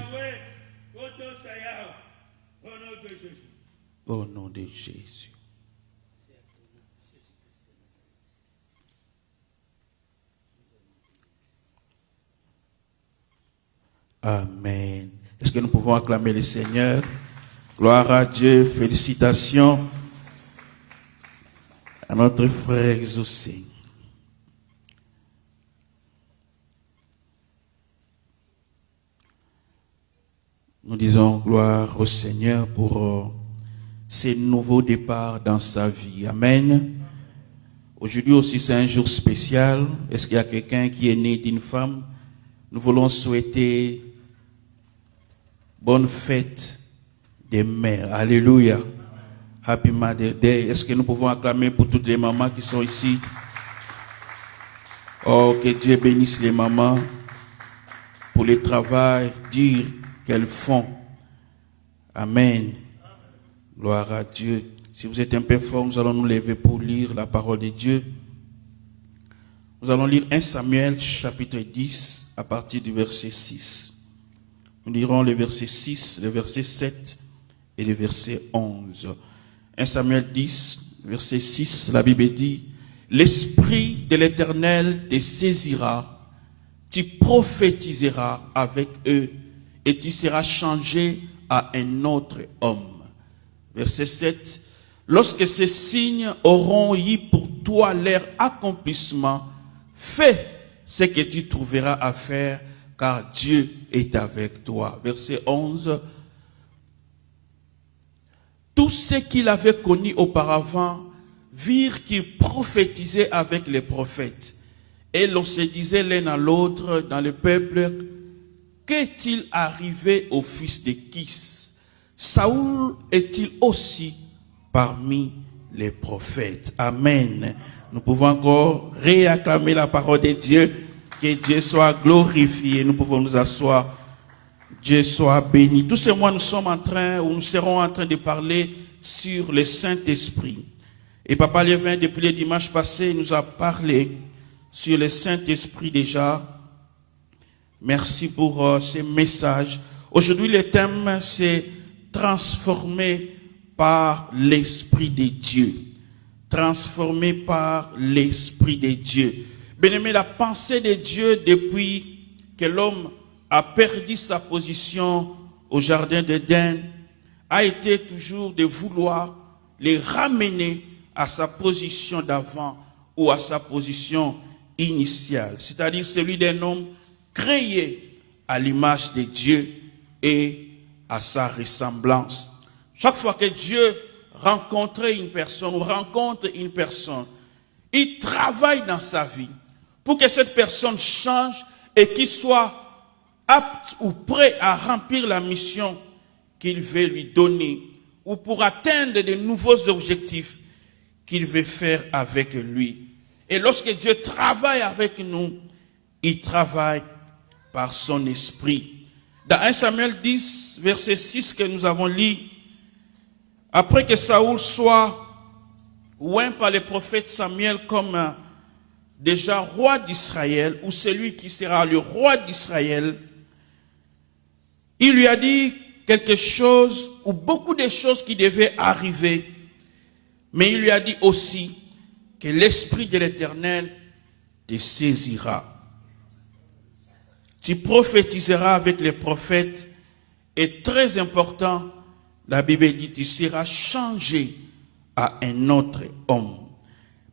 Au nom de Jésus. Amen. Est-ce que nous pouvons acclamer le Seigneur? Gloire à Dieu. Félicitations à notre frère exaucé. Nous disons gloire au Seigneur pour ces nouveaux départs dans sa vie. Amen. Aujourd'hui aussi, c'est un jour spécial. Est-ce qu'il y a quelqu'un qui est né d'une femme? Nous voulons souhaiter bonne fête des mères. Alléluia. Happy Mother's Day. Est-ce que nous pouvons acclamer pour toutes les mamans qui sont ici? Oh, que Dieu bénisse les mamans pour le travail dur qu'elles font. Amen. Gloire à Dieu. Si vous êtes un peu fort, nous allons nous lever pour lire la parole de Dieu. Nous allons lire 1 Samuel chapitre 10 à partir du verset 6. Nous lirons le verset 6, le verset 7 et le verset 11. 1 Samuel 10, verset 6, la Bible dit: l'Esprit de l'Éternel te saisira, tu prophétiseras avec eux et tu seras changé à un autre homme. Verset 7, lorsque ces signes auront eu pour toi leur accomplissement, fais ce que tu trouveras à faire, car Dieu est avec toi. Verset 11, tous ceux qu'il avait connus auparavant virent qu'il prophétisait avec les prophètes. Et l'on se disait l'un à l'autre dans le peuple: qu'est-il arrivé au fils de Kis? Saoul est-il aussi parmi les prophètes? Amen. Nous pouvons encore réacclamer la parole de Dieu. Que Dieu soit glorifié. Nous pouvons nous asseoir. Dieu soit béni. Tous ces mois, nous serons en train de parler sur le Saint-Esprit. Et Papa Lévin, depuis le dimanche passé, nous a parlé sur le Saint-Esprit déjà. Merci pour ces messages. Aujourd'hui, le thème, c'est transformé par l'Esprit de Dieu. Transformé par l'Esprit de Dieu. Bien-aimé, la pensée de Dieu depuis que l'homme a perdu sa position au jardin d'Éden a été toujours de vouloir les ramener à sa position d'avant ou à sa position initiale. C'est-à-dire celui d'un homme créé à l'image de Dieu et à sa ressemblance. Chaque fois que Dieu rencontrait une personne ou rencontre une personne, il travaille dans sa vie pour que cette personne change et qu'il soit apte ou prêt à remplir la mission qu'il veut lui donner ou pour atteindre de nouveaux objectifs qu'il veut faire avec lui. Et lorsque Dieu travaille avec nous, il travaille par son esprit. Dans 1 Samuel 10, verset 6 que nous avons lu, après que Saoul soit oint par le prophète Samuel comme déjà roi d'Israël, ou celui qui sera le roi d'Israël, il lui a dit quelque chose, ou beaucoup de choses qui devaient arriver, mais il lui a dit aussi que l'Esprit de l'Éternel te saisira. Tu prophétiseras avec les prophètes, et très important, la Bible dit, tu seras changé à un autre homme.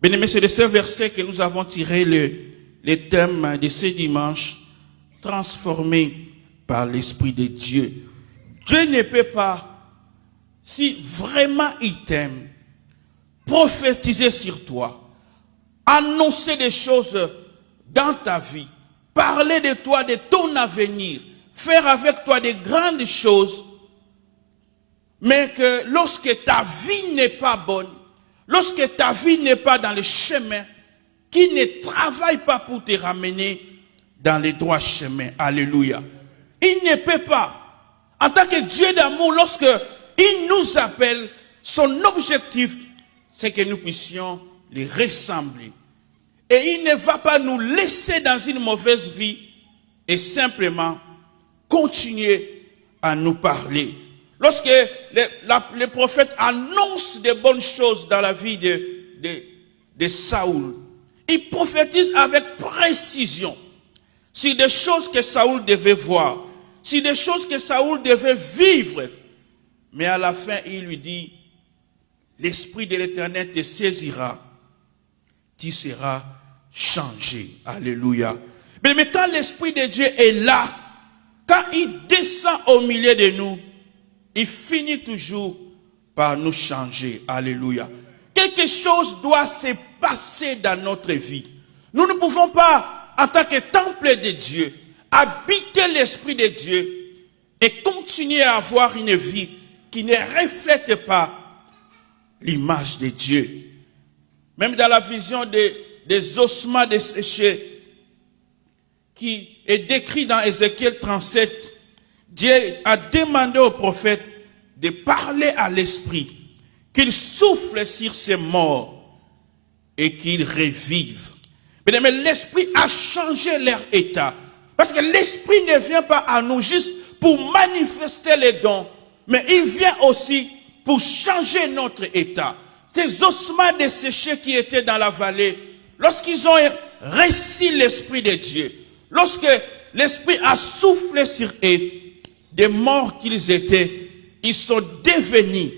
Bien-aimés, c'est de ce verset que nous avons tiré le thème de ce dimanche, transformé par l'Esprit de Dieu. Dieu ne peut pas, si vraiment il t'aime, prophétiser sur toi, annoncer des choses dans ta vie, parler de toi, de ton avenir, faire avec toi de grandes choses, mais que lorsque ta vie n'est pas bonne, lorsque ta vie n'est pas dans le chemin, qui ne travaille pas pour te ramener dans les droits chemins, alléluia, il ne peut pas. En tant que Dieu d'amour, lorsque il nous appelle, son objectif, c'est que nous puissions les ressembler. Et il ne va pas nous laisser dans une mauvaise vie et simplement continuer à nous parler. Lorsque les prophètes annoncent de bonnes choses dans la vie de Saoul, ils prophétisent avec précision sur des choses que Saoul devait voir, sur des choses que Saoul devait vivre. Mais à la fin, il lui dit, l'Esprit de l'Éternel te saisira, tu seras changé. Alléluia. Mais quand l'Esprit de Dieu est là, quand il descend au milieu de nous, il finit toujours par nous changer. Alléluia. Quelque chose doit se passer dans notre vie. Nous ne pouvons pas, en tant que temple de Dieu, habiter l'Esprit de Dieu et continuer à avoir une vie qui ne reflète pas l'image de Dieu. Même dans la vision des ossements desséchés qui est décrit dans Ézéchiel 37, Dieu a demandé au prophète de parler à l'esprit, qu'il souffle sur ces morts et qu'il revive. Mais l'esprit a changé leur état. Parce que l'esprit ne vient pas à nous juste pour manifester les dons, mais il vient aussi pour changer notre état. Ces ossements desséchés qui étaient dans la vallée, lorsqu'ils ont reçu l'Esprit de Dieu, lorsque l'Esprit a soufflé sur eux, des morts qu'ils étaient, ils sont devenus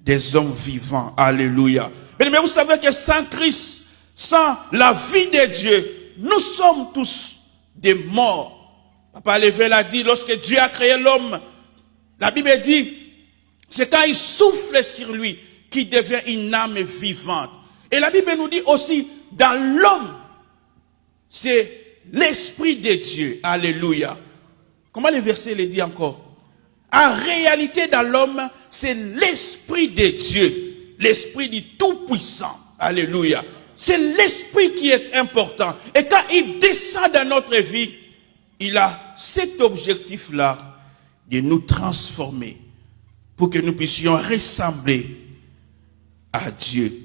des hommes vivants. Alléluia. Mais vous savez que sans Christ, sans la vie de Dieu, nous sommes tous des morts. Papa Lévé l'a dit, lorsque Dieu a créé l'homme, la Bible dit, c'est quand il souffle sur lui qu'il devient une âme vivante. Et la Bible nous dit aussi, dans l'homme, c'est l'Esprit de Dieu. Alléluia. Comment le verset le dit encore? En réalité, dans l'homme, c'est l'Esprit de Dieu. L'Esprit du Tout-Puissant. Alléluia. C'est l'Esprit qui est important. Et quand il descend dans notre vie, il a cet objectif-là de nous transformer pour que nous puissions ressembler à Dieu.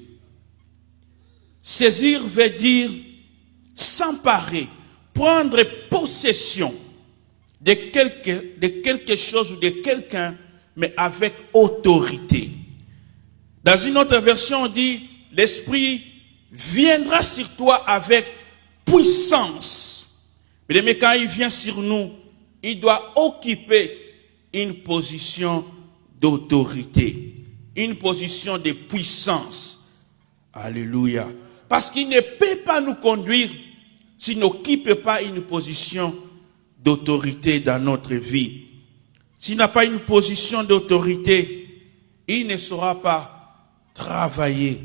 Saisir veut dire s'emparer, prendre possession de quelque chose ou de quelqu'un, mais avec autorité. Dans une autre version, on dit, l'Esprit viendra sur toi avec puissance. Mais quand il vient sur nous, il doit occuper une position d'autorité, une position de puissance. Alléluia. Parce qu'il ne peut pas nous conduire s'il n'occupe pas une position d'autorité dans notre vie. S'il n'a pas une position d'autorité, il ne saura pas travailler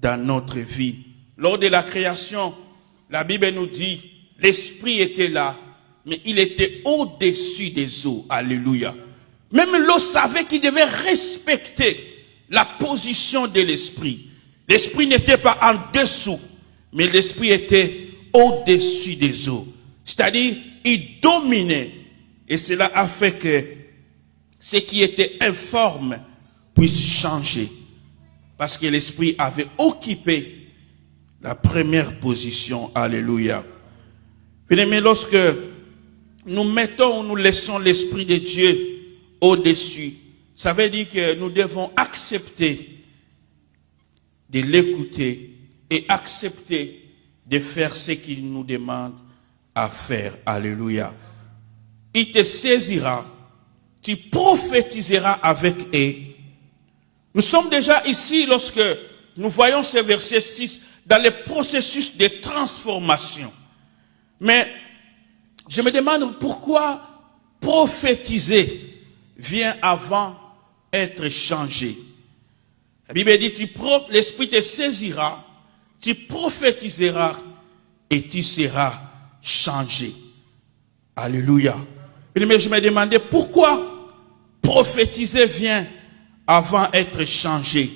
dans notre vie. Lors de la création, la Bible nous dit, l'Esprit était là, mais il était au-dessus des eaux. Alléluia. Même l'eau savait qu'il devait respecter la position de l'Esprit. L'Esprit n'était pas en dessous, mais l'Esprit était au-dessus des eaux. C'est-à-dire, il dominait. Et cela a fait que ce qui était informe puisse changer. Parce que l'Esprit avait occupé la première position. Alléluia. Bien-aimés, lorsque nous mettons ou nous laissons l'Esprit de Dieu au-dessus, ça veut dire que nous devons accepter de l'écouter et accepter de faire ce qu'il nous demande à faire. Alléluia. Il te saisira, tu prophétiseras avec eux. Nous sommes déjà ici lorsque nous voyons ce verset 6 dans le processus de transformation. Mais je me demande pourquoi prophétiser vient avant être changé. La Bible dit, l'Esprit te saisira, tu prophétiseras et tu seras changé. Alléluia. Mais je me demandais pourquoi prophétiser vient avant être changé.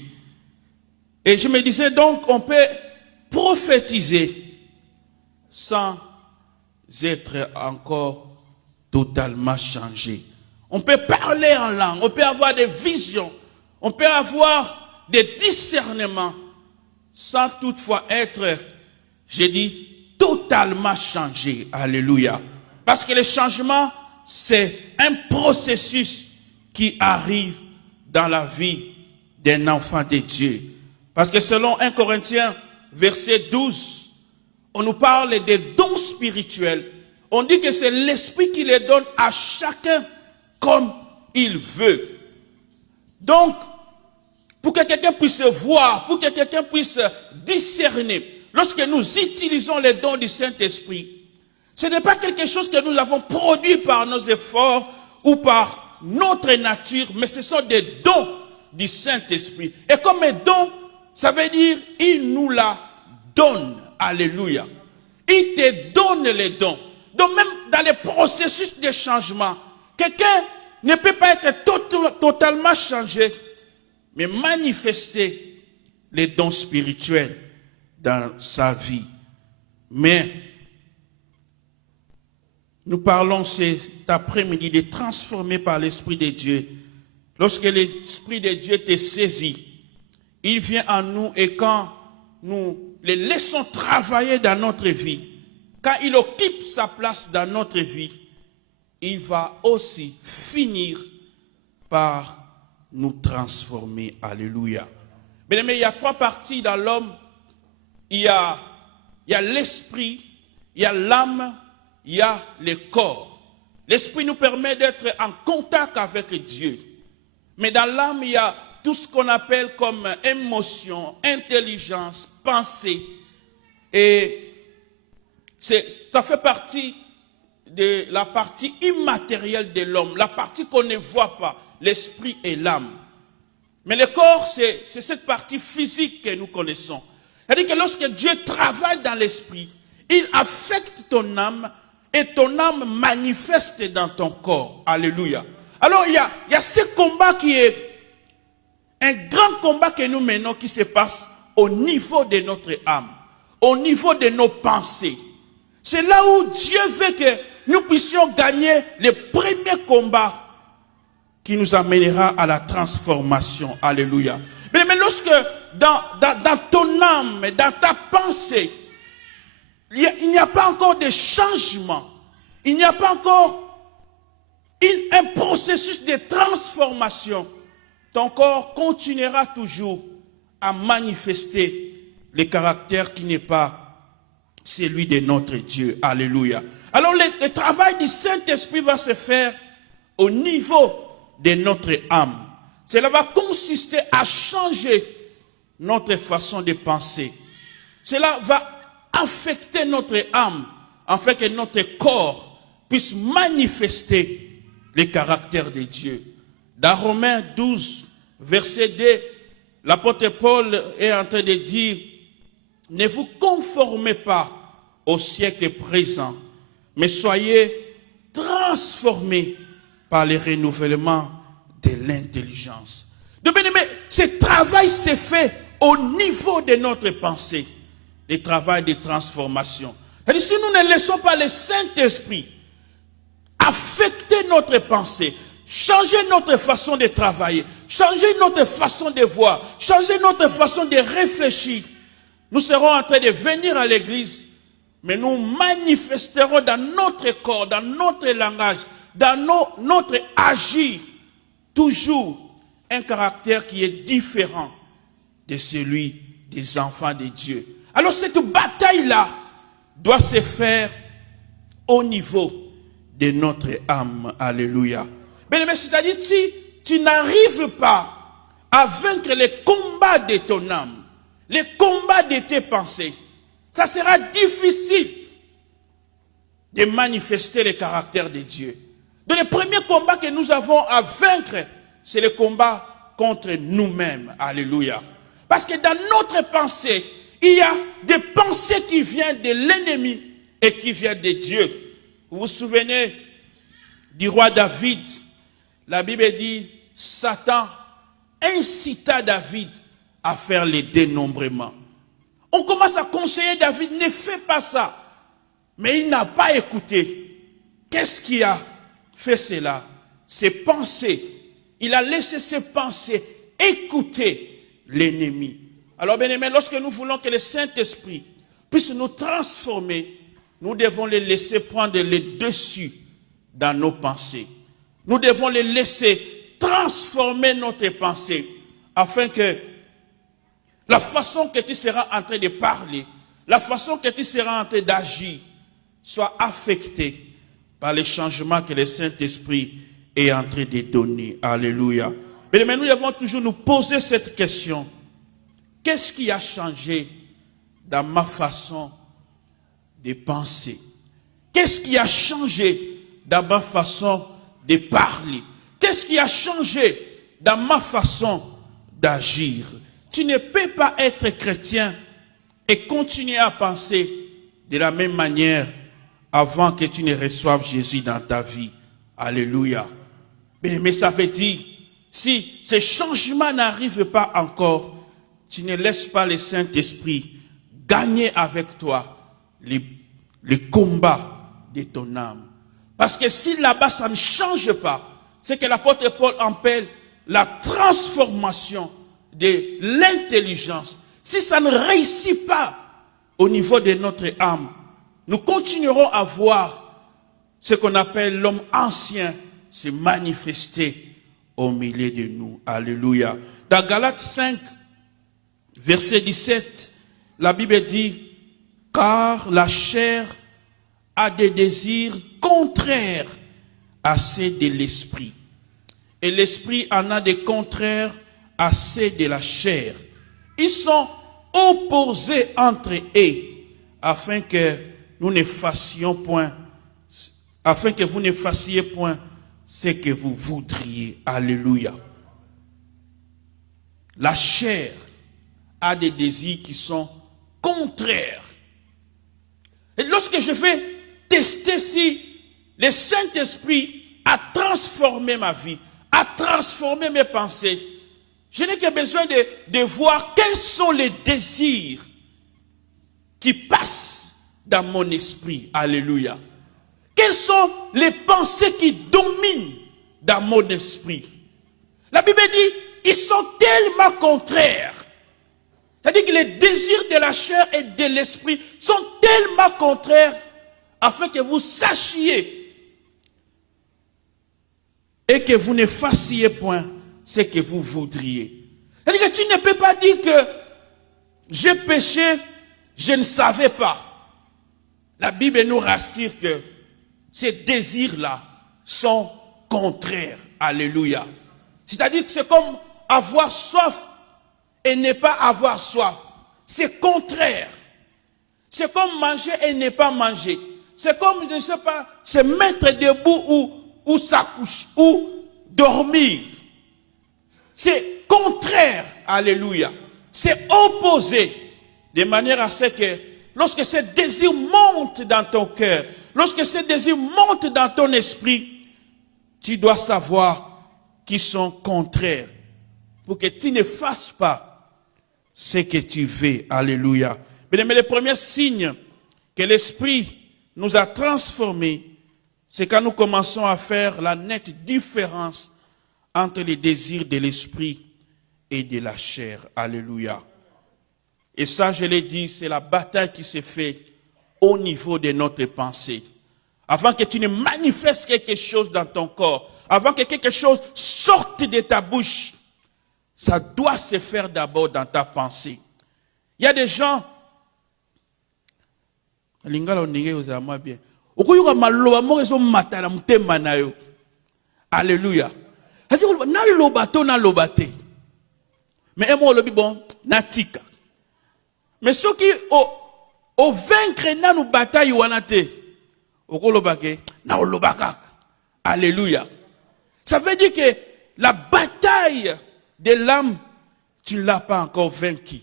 Et je me disais donc, on peut prophétiser sans être encore totalement changé. On peut parler en langue, on peut avoir des visions, on peut avoir des discernements sans toutefois être, j'ai dit, totalement changé. Alléluia. Parce que le changement, c'est un processus qui arrive dans la vie d'un enfant de Dieu. Parce que selon 1 Corinthiens, verset 12, on nous parle des dons spirituels. On dit que c'est l'Esprit qui les donne à chacun comme il veut. Donc, pour que quelqu'un puisse voir, pour que quelqu'un puisse discerner, lorsque nous utilisons les dons du Saint-Esprit, ce n'est pas quelque chose que nous avons produit par nos efforts ou par notre nature, mais ce sont des dons du Saint-Esprit. Et comme un don, ça veut dire, il nous la donne. Alléluia. Il te donne les dons. Donc même dans les processus de changement, quelqu'un ne peut pas être totalement changé, mais manifester les dons spirituels dans sa vie. Mais nous parlons cet après-midi de transformer par l'Esprit de Dieu. Lorsque l'Esprit de Dieu te saisit, il vient en nous et quand nous les laissons travailler dans notre vie, quand il occupe sa place dans notre vie, il va aussi finir par nous transformer. Alléluia. Bien aimé, il y a trois parties dans l'homme. Il y a l'esprit, il y a l'âme, il y a le corps. L'esprit nous permet d'être en contact avec Dieu. Mais dans l'âme, il y a tout ce qu'on appelle comme émotion, intelligence, pensée. Et ça fait partie de la partie immatérielle de l'homme, la partie qu'on ne voit pas, l'esprit et l'âme. Mais le corps, c'est cette partie physique que nous connaissons. C'est-à-dire que lorsque Dieu travaille dans l'esprit, il affecte ton âme et ton âme manifeste dans ton corps. Alléluia. Alors il y a ce combat qui est un grand combat que nous menons qui se passe au niveau de notre âme, au niveau de nos pensées. C'est là où Dieu veut que nous puissions gagner le premier combat qui nous amènera à la transformation. Alléluia. Mais lorsque dans ton âme, dans ta pensée, il n'y a pas encore de changement, il n'y a pas encore un processus de transformation, ton corps continuera toujours à manifester le caractère qui n'est pas celui de notre Dieu. Alléluia. Alors le travail du Saint-Esprit va se faire au niveau de notre âme. Cela va consister à changer notre façon de penser. Cela va affecter notre âme afin que notre corps puisse manifester le caractère de Dieu. Dans Romains 12, verset 2, l'apôtre Paul est en train de dire, ne vous conformez pas au siècle présent, mais soyez transformés par le renouvellement de l'intelligence. Donc, bien aimé, ce travail s'est fait au niveau de notre pensée. le travail de transformation. C'est-à-dire, si nous ne laissons pas le Saint-Esprit affecter notre pensée, changer notre façon de travailler, changer notre façon de voir, changer notre façon de réfléchir, nous serons en train de venir à l'église, mais nous manifesterons dans notre corps, dans notre langage, dans notre agir, toujours un caractère qui est différent de celui des enfants de Dieu. Alors cette bataille-là doit se faire au niveau de notre âme. Alléluia. Mais c'est-à-dire, si tu n'arrives pas à vaincre les combats de ton âme, les combats de tes pensées, ça sera difficile de manifester le caractère de Dieu. Donc le premier combat que nous avons à vaincre, c'est le combat contre nous-mêmes. Alléluia. Parce que dans notre pensée, il y a des pensées qui viennent de l'ennemi et qui viennent de Dieu. Vous vous souvenez du roi David? La Bible dit, Satan incita David à faire les dénombrements. On commence à conseiller David, ne fais pas ça. Mais il n'a pas écouté. Qu'est-ce qui a fait cela? Ses pensées. Il a laissé ses pensées écouter l'ennemi. Alors, bien aimé, lorsque nous voulons que le Saint-Esprit puisse nous transformer, nous devons le laisser prendre le dessus dans nos pensées. Nous devons le laisser transformer notre pensée afin que la façon que tu seras en train de parler, la façon que tu seras en train d'agir soit affectée par les changements que le Saint-Esprit est en train de donner. Alléluia. Mais nous devons toujours nous poser cette question. Qu'est-ce qui a changé dans ma façon de penser? Qu'est-ce qui a changé dans ma façon de parler? Qu'est-ce qui a changé dans ma façon d'agir? Tu ne peux pas être chrétien et continuer à penser de la même manière avant que tu ne reçoives Jésus dans ta vie. Alléluia. Mais ça veut dire, si ces changements n'arrivent pas encore, tu ne laisses pas le Saint-Esprit gagner avec toi le combat de ton âme. Parce que si là-bas ça ne change pas, c'est que l'apôtre Paul appelle la transformation de l'intelligence. Si ça ne réussit pas au niveau de notre âme, nous continuerons à voir ce qu'on appelle l'homme ancien se manifester au milieu de nous. Alléluia. Dans Galates 5, verset 17, la Bible dit, car la chair a des désirs contraires à ceux de l'esprit. Et l'esprit en a des contraires à ceux de la chair. Ils sont opposés entre eux, afin que nous ne fassions point, afin que vous ne fassiez point ce que vous voudriez. Alléluia. La chair a des désirs qui sont contraires. Et lorsque je vais tester si le Saint-Esprit a transformé ma vie, a transformé mes pensées, je n'ai que besoin de voir quels sont les désirs qui passent dans mon esprit. Alléluia. Quelles sont les pensées qui dominent dans mon esprit? La Bible dit, ils sont tellement contraires. C'est-à-dire que les désirs de la chair et de l'esprit sont tellement contraires afin que vous sachiez et que vous ne fassiez point ce que vous voudriez. C'est-à-dire que tu ne peux pas dire que j'ai péché, je ne savais pas. La Bible nous rassure que ces désirs-là sont contraires. Alléluia. C'est-à-dire que c'est comme avoir soif et ne pas avoir soif. C'est contraire. C'est comme manger et ne pas manger. C'est comme, je ne sais pas, se mettre debout ou s'accoucher, ou dormir. C'est contraire. Alléluia. C'est opposé. De manière à ce que, lorsque ce désir monte dans ton cœur, lorsque ce désir monte dans ton esprit, tu dois savoir qu'ils sont contraires. Pour que tu ne fasses pas ce que tu veux. Alléluia. Bien-aimés, le premier signe que l'Esprit nous a transformés, c'est quand nous commençons à faire la nette différence entre les désirs de l'Esprit et de la chair. Alléluia. Et ça, je l'ai dit, c'est la bataille qui se fait au niveau de notre pensée. Avant que tu ne manifestes quelque chose dans ton corps, avant que quelque chose sorte de ta bouche, ça doit se faire d'abord dans ta pensée. Il y a des gens, alléluia. Mais bon, natika. Mais ceux qui au vaincre na nous bataille wanate, alléluia. Ça veut dire que la bataille de l'âme, tu ne l'as pas encore vaincu.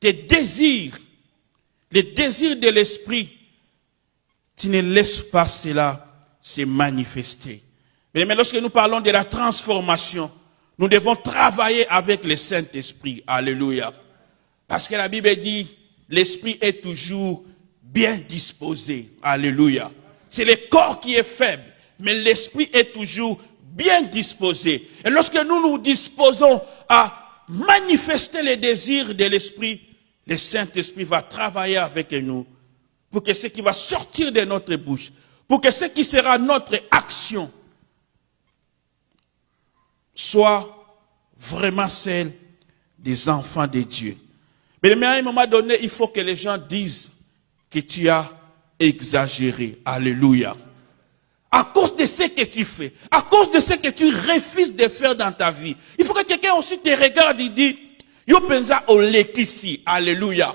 Tes désirs, les désirs de l'esprit, tu ne laisses pas cela se manifester. Mais lorsque nous parlons de la transformation, nous devons travailler avec le Saint-Esprit. Alléluia. Parce que la Bible dit, l'esprit est toujours bien disposé. Alléluia. C'est le corps qui est faible, mais l'esprit est toujours bien disposé. Et lorsque nous nous disposons à manifester les désirs de l'esprit, le Saint-Esprit va travailler avec nous pour que ce qui va sortir de notre bouche, pour que ce qui sera notre action, soit vraiment celle des enfants de Dieu. Mais à un moment donné, il faut que les gens disent que tu as exagéré. Alléluia. À cause de ce que tu fais, à cause de ce que tu refuses de faire dans ta vie, il faut que quelqu'un aussi te regarde et dise, yo pensa au lekisi. Alléluia.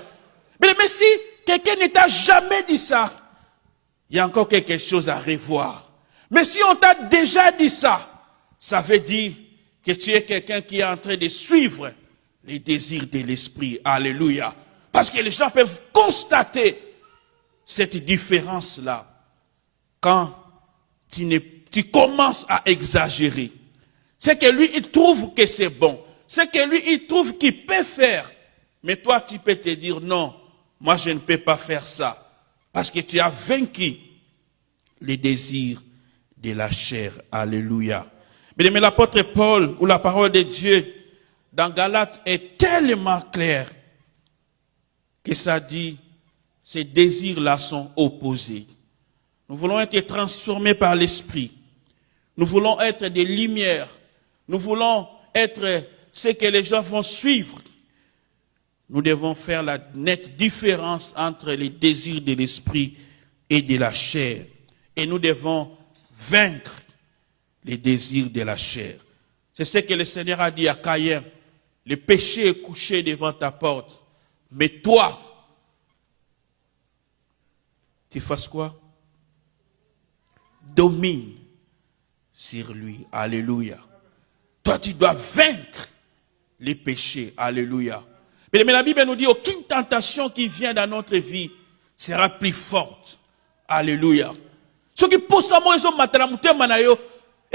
Mais si quelqu'un ne t'a jamais dit ça, il y a encore quelque chose à revoir. Mais si on t'a déjà dit ça, ça veut dire que tu es quelqu'un qui est en train de suivre les désirs de l'esprit. Alléluia. Parce que les gens peuvent constater cette différence-là. Quand tu commences à exagérer, c'est que lui, il trouve que c'est bon. C'est que lui, il trouve qu'il peut faire. Mais toi, tu peux te dire, non, moi, je ne peux pas faire ça. Parce que tu as vaincu les désirs de la chair. Alléluia. Mais l'apôtre Paul, ou la parole de Dieu, dans Galates, est tellement claire que ça dit, ces désirs-là sont opposés. Nous voulons être transformés par l'Esprit. Nous voulons être des lumières. Nous voulons être ce que les gens vont suivre. Nous devons faire la nette différence entre les désirs de l'Esprit et de la chair. Et nous devons vaincre les désirs de la chair. C'est ce que le Seigneur a dit à Caïn. Le péché est couché devant ta porte. Mais toi, tu fasses quoi? Domine sur lui. Alléluia. Toi, tu dois vaincre les péchés. Alléluia. Mais la Bible nous dit, aucune tentation qui vient dans notre vie sera plus forte. Alléluia. Ce qui pousse à moi,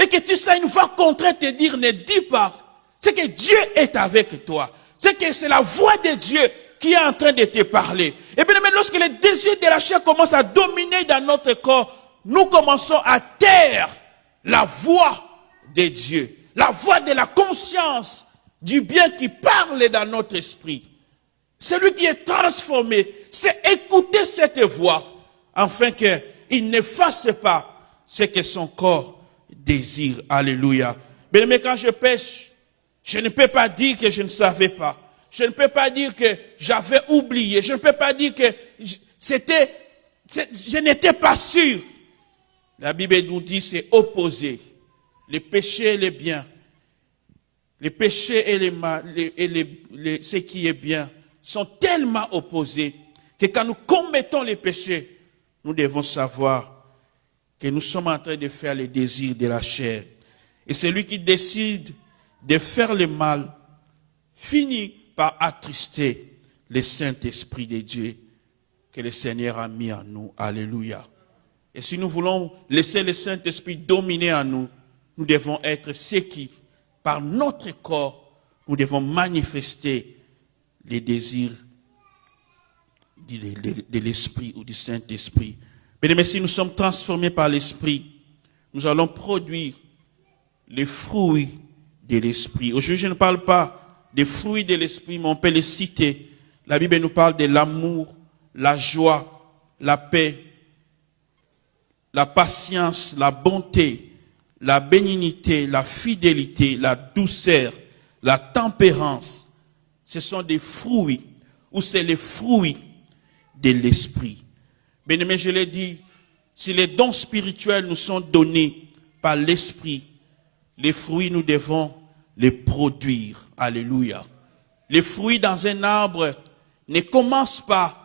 et que tu sais une fois contre te dire, ne dis pas, c'est que Dieu est avec toi. C'est que c'est la voix de Dieu qui est en train de te parler. Et bien, lorsque les désirs de la chair commencent à dominer dans notre corps, nous commençons à taire la voix de Dieu, la voix de la conscience du bien qui parle dans notre esprit. Celui qui est transformé, c'est écouter cette voix, afin qu'il ne fasse pas ce que son corps désire. Alléluia. Mais quand je pêche, je ne peux pas dire que je ne savais pas. Je ne peux pas dire que j'avais oublié. Je ne peux pas dire que je n'étais pas sûr. La Bible nous dit c'est opposé. Les péchés et les biens. Les péchés et les mal, ce qui est bien sont tellement opposés que quand nous commettons les péchés, nous devons savoir que nous sommes en train de faire les désirs de la chair. Et celui qui décide de faire le mal finit par attrister le Saint-Esprit de Dieu que le Seigneur a mis en nous. Alléluia. Et si nous voulons laisser le Saint-Esprit dominer en nous, nous devons être ceux qui, par notre corps, nous devons manifester les désirs de l'Esprit ou du Saint-Esprit. Mais si nous sommes transformés par l'Esprit, nous allons produire les fruits de l'Esprit. Aujourd'hui, je ne parle pas des fruits de l'Esprit, mais on peut les citer. La Bible nous parle de l'amour, la joie, la paix, la patience, la bonté, la bénignité, la fidélité, la douceur, la tempérance. Ce sont des fruits, ou c'est les fruits de l'Esprit. Bien-aimés, je l'ai dit, si les dons spirituels nous sont donnés par l'Esprit, les fruits, nous devons les produire. Alléluia. Les fruits dans un arbre ne commencent pas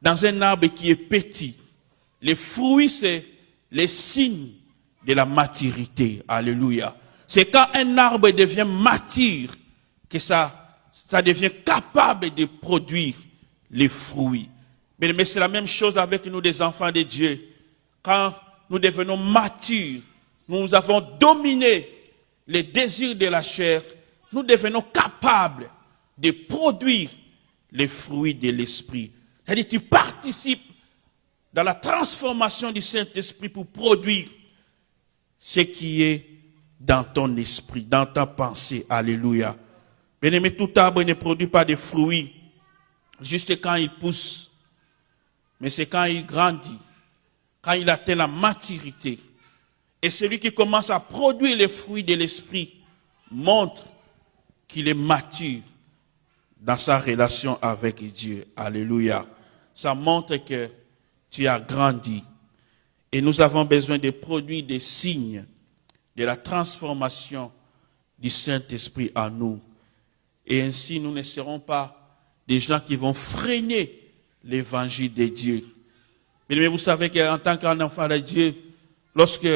dans un arbre qui est petit. Les fruits, c'est les signes de la maturité. Alléluia. C'est quand un arbre devient mature que ça devient capable de produire les fruits. Mais c'est la même chose avec nous, des enfants de Dieu. Quand nous devenons matures, nous avons dominé les désirs de la chair, nous devenons capables de produire les fruits de l'Esprit. C'est-à-dire que tu participes dans la transformation du Saint-Esprit pour produire ce qui est dans ton esprit, dans ta pensée. Alléluia. Bien-aimé, tout arbre ne produit pas de fruits juste quand il pousse, mais c'est quand il grandit, quand il atteint la maturité. Et celui qui commence à produire les fruits de l'Esprit montre qu'il est mature dans sa relation avec Dieu. Alléluia. Ça montre que tu as grandi. Et nous avons besoin de produire des signes de la transformation du Saint-Esprit en nous. Et ainsi, nous ne serons pas des gens qui vont freiner l'évangile de Dieu. Mais vous savez qu'en tant qu'enfant de Dieu, lorsque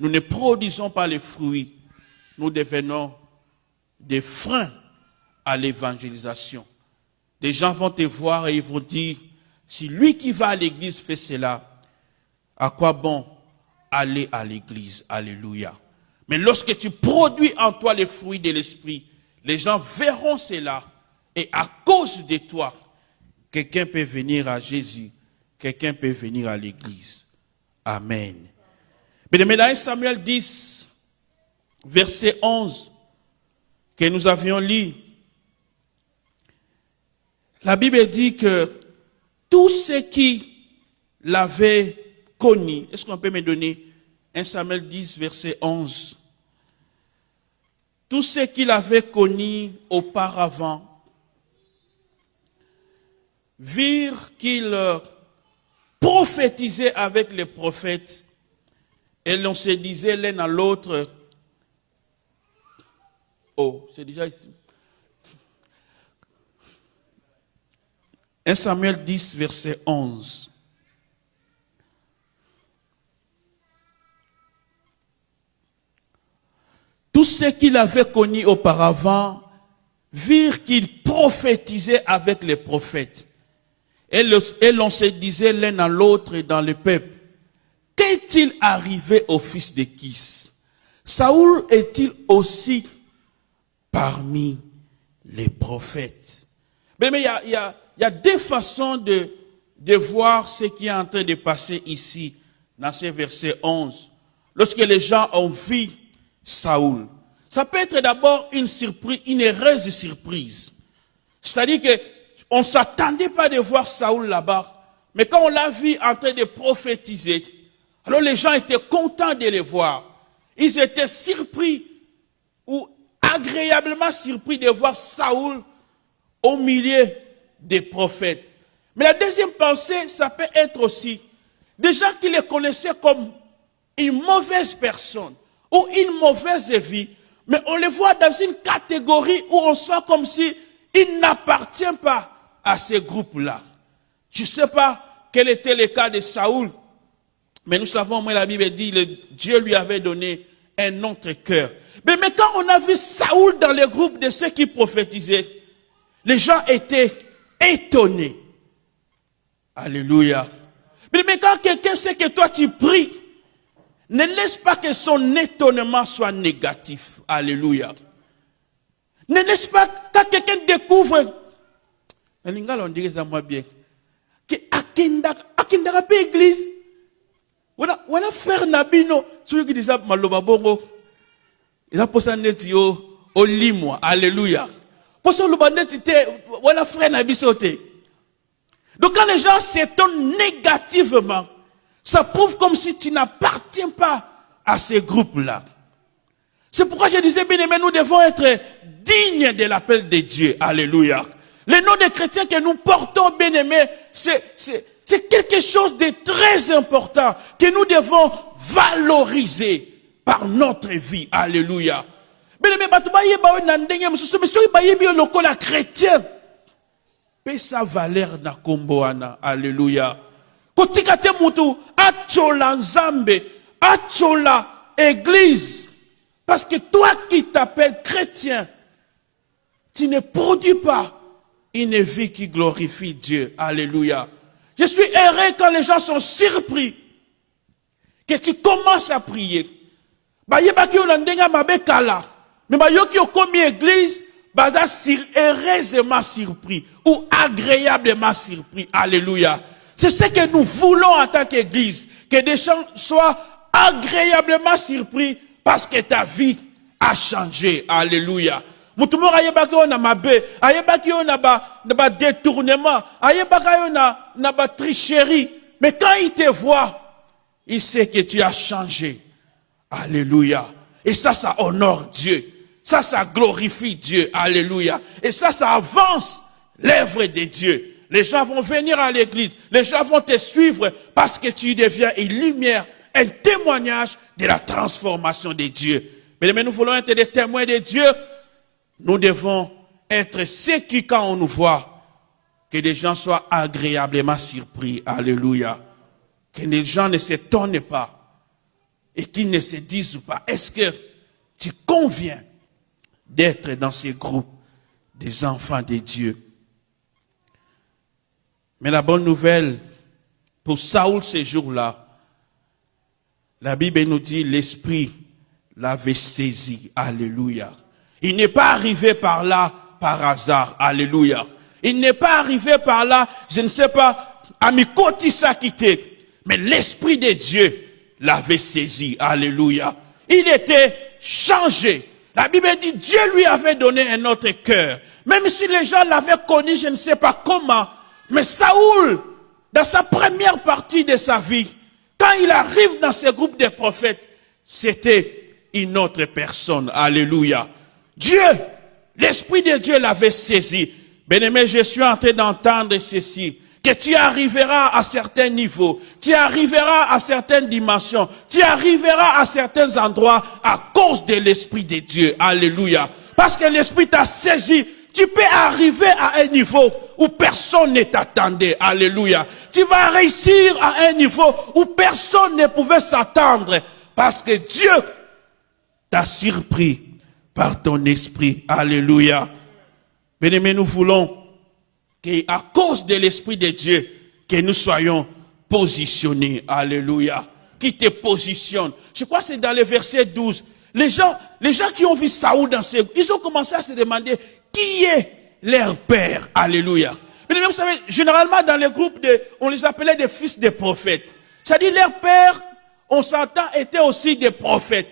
nous ne produisons pas les fruits, nous devenons des freins à l'évangélisation. Les gens vont te voir et ils vont dire, si lui qui va à l'église fait cela, à quoi bon aller à l'église? Alléluia. Mais lorsque tu produis en toi les fruits de l'Esprit, les gens verront cela. Et à cause de toi, quelqu'un peut venir à Jésus, quelqu'un peut venir à l'église. Amen. Mais dans 1 Samuel 10, verset 11, que nous avions lu, la Bible dit que tous ceux qui l'avaient connu, est-ce qu'on peut me donner 1 Samuel 10, verset 11? Tous ceux qui l'avaient connu auparavant virent qu'il prophétisait avec les prophètes et l'on se disait l'un à l'autre, oh, c'est déjà ici. 1 Samuel 10, verset 11. Tous ceux qui l'avaient connu auparavant virent qu'il prophétisait avec les prophètes. Et l'on se disait l'un à l'autre dans le peuple, qu'est-il arrivé au fils de Kis? Saoul est-il aussi parmi les prophètes? Mais il y a deux façons de voir ce qui est en train de passer ici, dans ce verset 11. Lorsque les gens ont vu Saoul, ça peut être d'abord une surprise, une heureuse surprise. C'est-à-dire qu'on ne s'attendait pas de voir Saoul là-bas, mais quand on l'a vu en train de prophétiser, alors les gens étaient contents de le voir. Ils étaient surpris ou agréablement surpris de voir Saoul au milieu des prophètes. Mais la deuxième pensée, ça peut être aussi des gens qui le connaissaient comme une mauvaise personne ou une mauvaise vie, mais on les voit dans une catégorie où on sent comme si il n'appartient pas à ce groupe-là. Je ne sais pas quel était le cas de Saoul, mais nous savons, moi la Bible dit, Dieu lui avait donné un autre cœur. Mais quand on a vu Saoul dans le groupe de ceux qui prophétisaient, les gens étaient étonnés. Alléluia. Mais quand quelqu'un sait que toi tu pries, ne laisse pas que son étonnement soit négatif. Alléluia. Ne laisse pas quand quelqu'un découvre, on dirait ça moi bien, akindaka pe église. Wana frère Nabino, celui qui déjà maloba bongo. Il a posé un étio au limwa. Alléluia. Posé le bandet, wana frère Nabisote. Donc quand les gens s'étonnent négativement, ça prouve comme si tu n'appartiens pas à ces groupes-là. C'est pourquoi je disais, bien aimé, nous devons être dignes de l'appel de Dieu. Alléluia. Le nom des chrétiens que nous portons, bien aimé, c'est quelque chose de très important que nous devons valoriser par notre vie. Alléluia. Bien aimé, le chrétien paie sa valeur na komboana. Alléluia. Kotikate mutu achola nzambe, achola église. Parce que toi qui t'appelles chrétien, tu ne produis pas une vie qui glorifie Dieu. Alléluia. Je suis heureux quand les gens sont surpris que tu commences à prier. Mais qui ont commis église, heureusement surpris ou agréablement surpris. Alléluia. C'est ce que nous voulons en tant qu'église, que des gens soient agréablement surpris parce que ta vie a changé. Alléluia. Mutumora ayebaki on a mabe, ayebaki on a ba détournement, ayebaki on a ba tricherie. Mais quand il te voit, il sait que tu as changé. Alléluia. Et ça honore Dieu. Ça glorifie Dieu. Alléluia. Et ça avance l'œuvre de Dieu. Les gens vont venir à l'église. Les gens vont te suivre parce que tu deviens une lumière, un témoignage de la transformation de Dieu. Mais nous voulons être des témoins de Dieu. Nous devons être ceux qui, quand on nous voit, que les gens soient agréablement surpris. Alléluia. Que les gens ne s'étonnent pas et qu'ils ne se disent pas, est-ce que tu conviens d'être dans ces groupes des enfants de Dieu? Mais la bonne nouvelle pour Saoul ces jours-là, la Bible nous dit l'Esprit l'avait saisi. Alléluia. Il n'est pas arrivé par là par hasard. Alléluia. Il n'est pas arrivé par là, je ne sais pas, à Mikoti Sakité. Mais l'Esprit de Dieu l'avait saisi. Alléluia. Il était changé. La Bible dit Dieu lui avait donné un autre cœur. Même si les gens l'avaient connu, je ne sais pas comment. Mais Saoul, dans sa première partie de sa vie, quand il arrive dans ce groupe de prophètes, c'était une autre personne. Alléluia. Dieu, l'Esprit de Dieu l'avait saisi. Bien-aimé, je suis en train d'entendre ceci. Que tu arriveras à certains niveaux, tu arriveras à certaines dimensions, tu arriveras à certains endroits à cause de l'Esprit de Dieu. Alléluia. Parce que l'Esprit t'a saisi. Tu peux arriver à un niveau où personne ne t'attendait. Alléluia. Tu vas réussir à un niveau où personne ne pouvait s'attendre. Parce que Dieu t'a surpris par ton esprit. Alléluia. Bien-aimés, nous voulons qu'à cause de l'Esprit de Dieu, que nous soyons positionnés. Alléluia. Qui te positionne. Je crois que c'est dans le verset 12. Les gens qui ont vu Saoul dans ces groupes, ils ont commencé à se demander qui est leur père. Alléluia. Mais vous savez, généralement dans les groupes, on les appelait des fils des prophètes. C'est-à-dire leur père, on s'entend, étaient aussi des prophètes.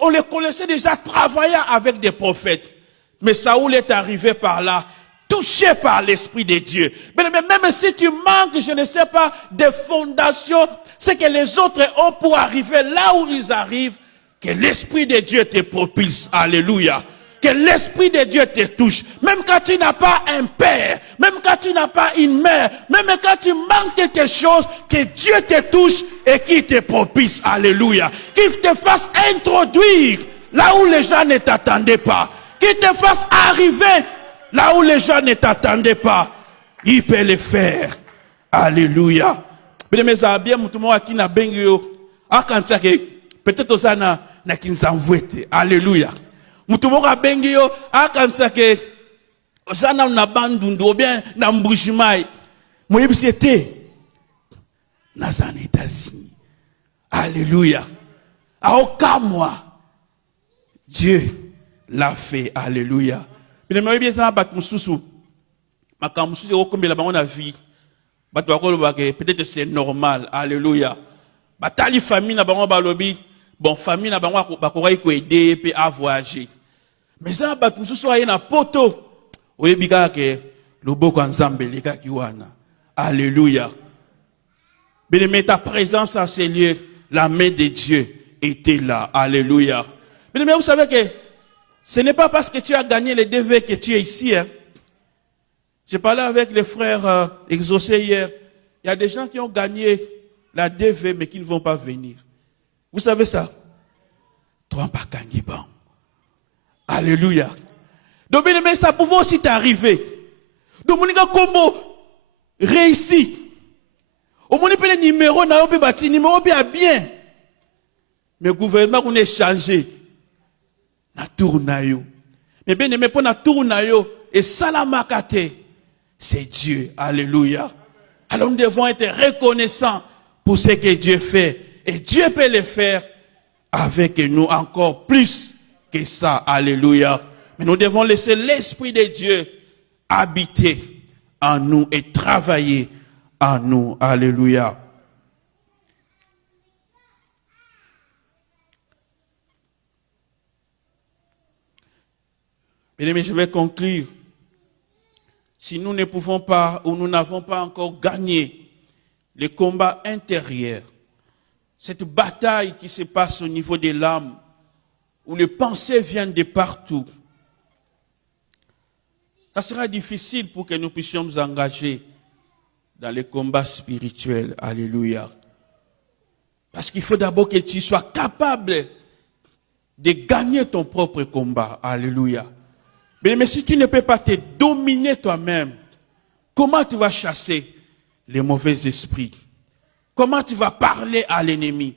On les connaissait déjà travaillant avec des prophètes. Mais Saoul est arrivé par là, touché par l'Esprit de Dieu. Mais même si tu manques, je ne sais pas, des fondations, c'est que les autres ont pour arriver là où ils arrivent, que l'Esprit de Dieu te propulse. Alléluia. Que l'Esprit de Dieu te touche. Même quand tu n'as pas un père, même quand tu n'as pas une mère, même quand tu manques quelque chose, que Dieu te touche et qu'il te propulse. Alléluia. Qu'il te fasse introduire là où les gens ne t'attendaient pas. Qu'il te fasse arriver là où les gens ne t'attendaient pas. Il peut le faire. Alléluia. Mes amis, peut-être aussi na kinzamvwete. Alléluia. Mutumoka bengi yo akanisa ke osana na bandundu ou bien na mbushimai. Moyebisi ete na zana États-Unis. Alléluia. Aokamwa. Dieu l'a fait. Alléluia. Bien aimé bien ça bat mususu. Makamususu okombela bango na vie. Peut-être c'est normal. Alléluia. Batali famille na bango balobi. Bon, famille na bango bakora ko aider pe à voyager. Mais ça bat mususu aye na poto. Oyebika ke loboko nzambe leka kiwana. Alléluia. Bien-aimé, ta présence en ces lieux, la main de Dieu était là. Alléluia. Bien-aimé, vous savez que ce n'est pas parce que tu as gagné les DV que tu es ici. Hein. J'ai parlé avec les frères exaucés hier. Il y a des gens qui ont gagné la DV mais qui ne vont pas venir. Vous savez ça? Toi, pas gagné bon. Alléluia. Donc, bien aimé, ça pouvait aussi t'arriver. Donc, mon gars, combo réussi. Au moins, les numéros n'a pas bâti, numéro bien. Mais le gouvernement, on est changé. Na tournayo. Mais bien aimé, pour na tournayo, et salamakate, c'est Dieu. Alléluia. Alors, nous devons être reconnaissants pour ce que Dieu fait. Et Dieu peut le faire avec nous encore plus que ça. Alléluia. Mais nous devons laisser l'Esprit de Dieu habiter en nous et travailler en nous. Alléluia. Bien-aimés, je vais conclure. Si nous ne pouvons pas ou nous n'avons pas encore gagné le combat intérieur, cette bataille qui se passe au niveau de l'âme, où les pensées viennent de partout, ça sera difficile pour que nous puissions nous engager dans les combats spirituels. Alléluia. Parce qu'il faut d'abord que tu sois capable de gagner ton propre combat. Alléluia. Mais si tu ne peux pas te dominer toi-même, comment tu vas chasser les mauvais esprits? Comment tu vas parler à l'ennemi?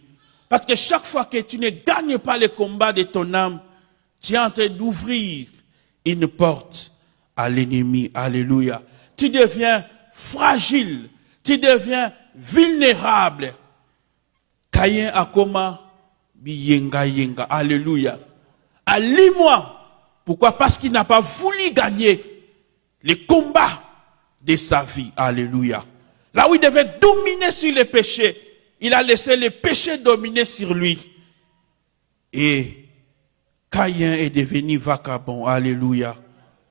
Parce que chaque fois que tu ne gagnes pas le combat de ton âme, tu es en train d'ouvrir une porte à l'ennemi. Alléluia. Tu deviens fragile. Tu deviens vulnérable. Kayen akoma biyenga yenga. Alléluia. Allie-moi. Pourquoi? Parce qu'il n'a pas voulu gagner les combats de sa vie. Alléluia. Là où il devait dominer sur les péchés, il a laissé les péchés dominer sur lui. Et Caïn est devenu vagabond. Alléluia.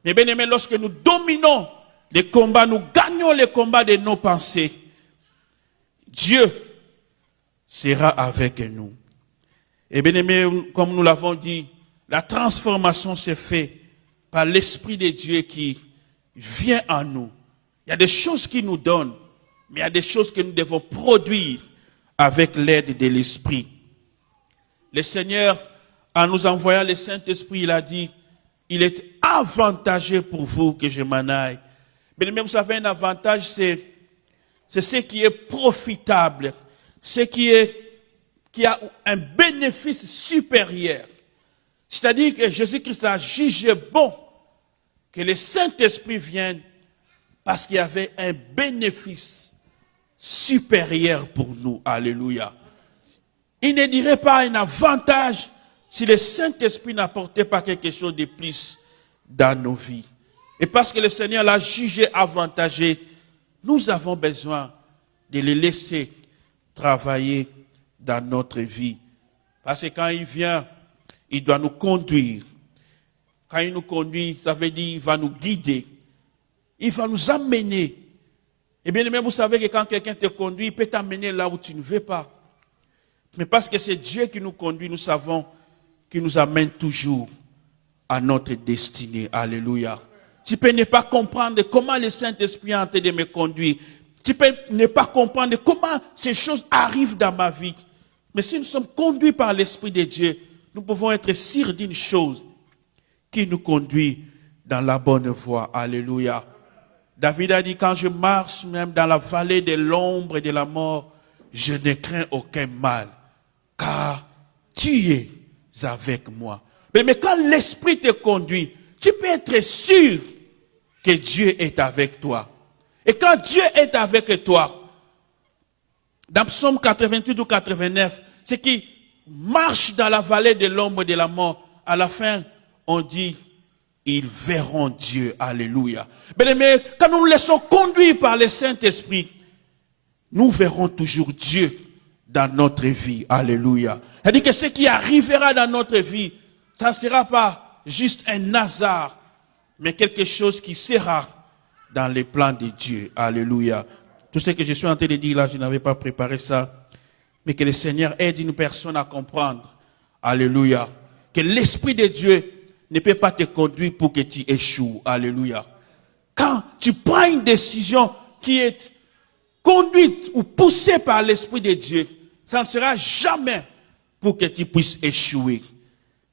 Mais bien aimé, lorsque nous dominons les combats, nous gagnons les combats de nos pensées, Dieu sera avec nous. Et bien aimé, comme nous l'avons dit, la transformation se fait par l'Esprit de Dieu qui vient en nous. Il y a des choses qui nous donnent, mais il y a des choses que nous devons produire avec l'aide de l'Esprit. Le Seigneur, en nous envoyant le Saint-Esprit, il a dit, il est avantageux pour vous que je m'en aille. Mais même vous savez, un avantage, c'est ce qui est profitable, ce qui a un bénéfice supérieur. C'est-à-dire que Jésus-Christ a jugé bon que le Saint-Esprit vienne parce qu'il y avait un bénéfice supérieur pour nous. Alléluia. Il ne dirait pas un avantage si le Saint-Esprit n'apportait pas quelque chose de plus dans nos vies. Et parce que le Seigneur l'a jugé avantageux, nous avons besoin de le laisser travailler dans notre vie. Parce que quand il vient, il doit nous conduire. Quand il nous conduit, ça veut dire qu'il va nous guider. Il va nous amener. Et bien même vous savez que quand quelqu'un te conduit, il peut t'amener là où tu ne veux pas. Mais parce que c'est Dieu qui nous conduit, nous savons qu'il nous amène toujours à notre destinée. Alléluia. Tu peux ne pas comprendre comment le Saint-Esprit est en train de me conduire. Tu peux ne pas comprendre comment ces choses arrivent dans ma vie. Mais si nous sommes conduits par l'Esprit de Dieu, nous pouvons être sûrs d'une chose, qui nous conduit dans la bonne voie. Alléluia. David a dit, quand je marche même dans la vallée de l'ombre et de la mort, je ne crains aucun mal, car tu es avec moi. Mais quand l'Esprit te conduit, tu peux être sûr que Dieu est avec toi. Et quand Dieu est avec toi, dans Psaume 88 ou 89, c'est qui marche dans la vallée de l'ombre de la mort. À la fin, on dit, ils verront Dieu. Alléluia. Mais quand nous nous laissons conduire par le Saint-Esprit, nous verrons toujours Dieu dans notre vie. Alléluia. C'est-à-dire que ce qui arrivera dans notre vie, ça ne sera pas juste un hasard, mais quelque chose qui sera dans les plans de Dieu. Alléluia. Tout ce que je suis en train de dire là, je n'avais pas préparé ça, mais que le Seigneur aide une personne à comprendre. Alléluia. Que l'Esprit de Dieu ne peut pas te conduire pour que tu échoues. Alléluia. Quand tu prends une décision qui est conduite ou poussée par l'Esprit de Dieu, ça ne sera jamais pour que tu puisses échouer.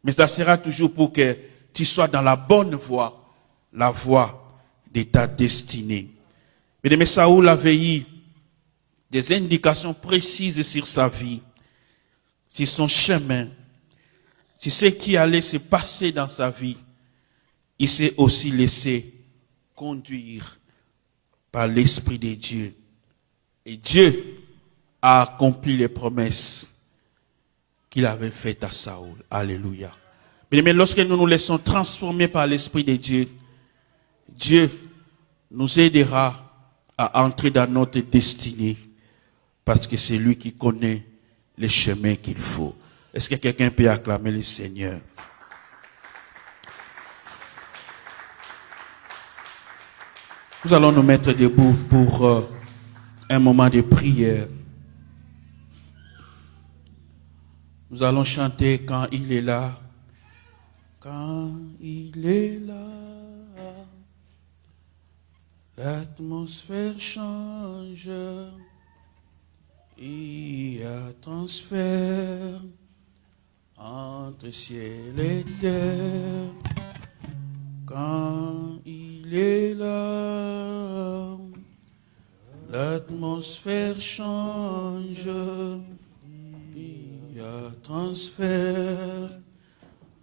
Mais ça sera toujours pour que tu sois dans la bonne voie, la voie de ta destinée. Mais Saoul avait eu des indications précises sur sa vie, sur son chemin, sur ce qui allait se passer dans sa vie. Il s'est aussi laissé conduire par l'Esprit de Dieu. Et Dieu a accompli les promesses qu'il avait faites à Saoul. Alléluia. Mais lorsque nous nous laissons transformer par l'Esprit de Dieu, Dieu nous aidera à entrer dans notre destinée parce que c'est lui qui connaît les chemins qu'il faut. Est-ce que quelqu'un peut acclamer le Seigneur? Nous allons nous mettre debout pour un moment de prière. Nous allons chanter quand il est là. Quand il est là, l'atmosphère change. Il y a transfert entre ciel et terre. Quand il est là, l'atmosphère change. Il y a transfert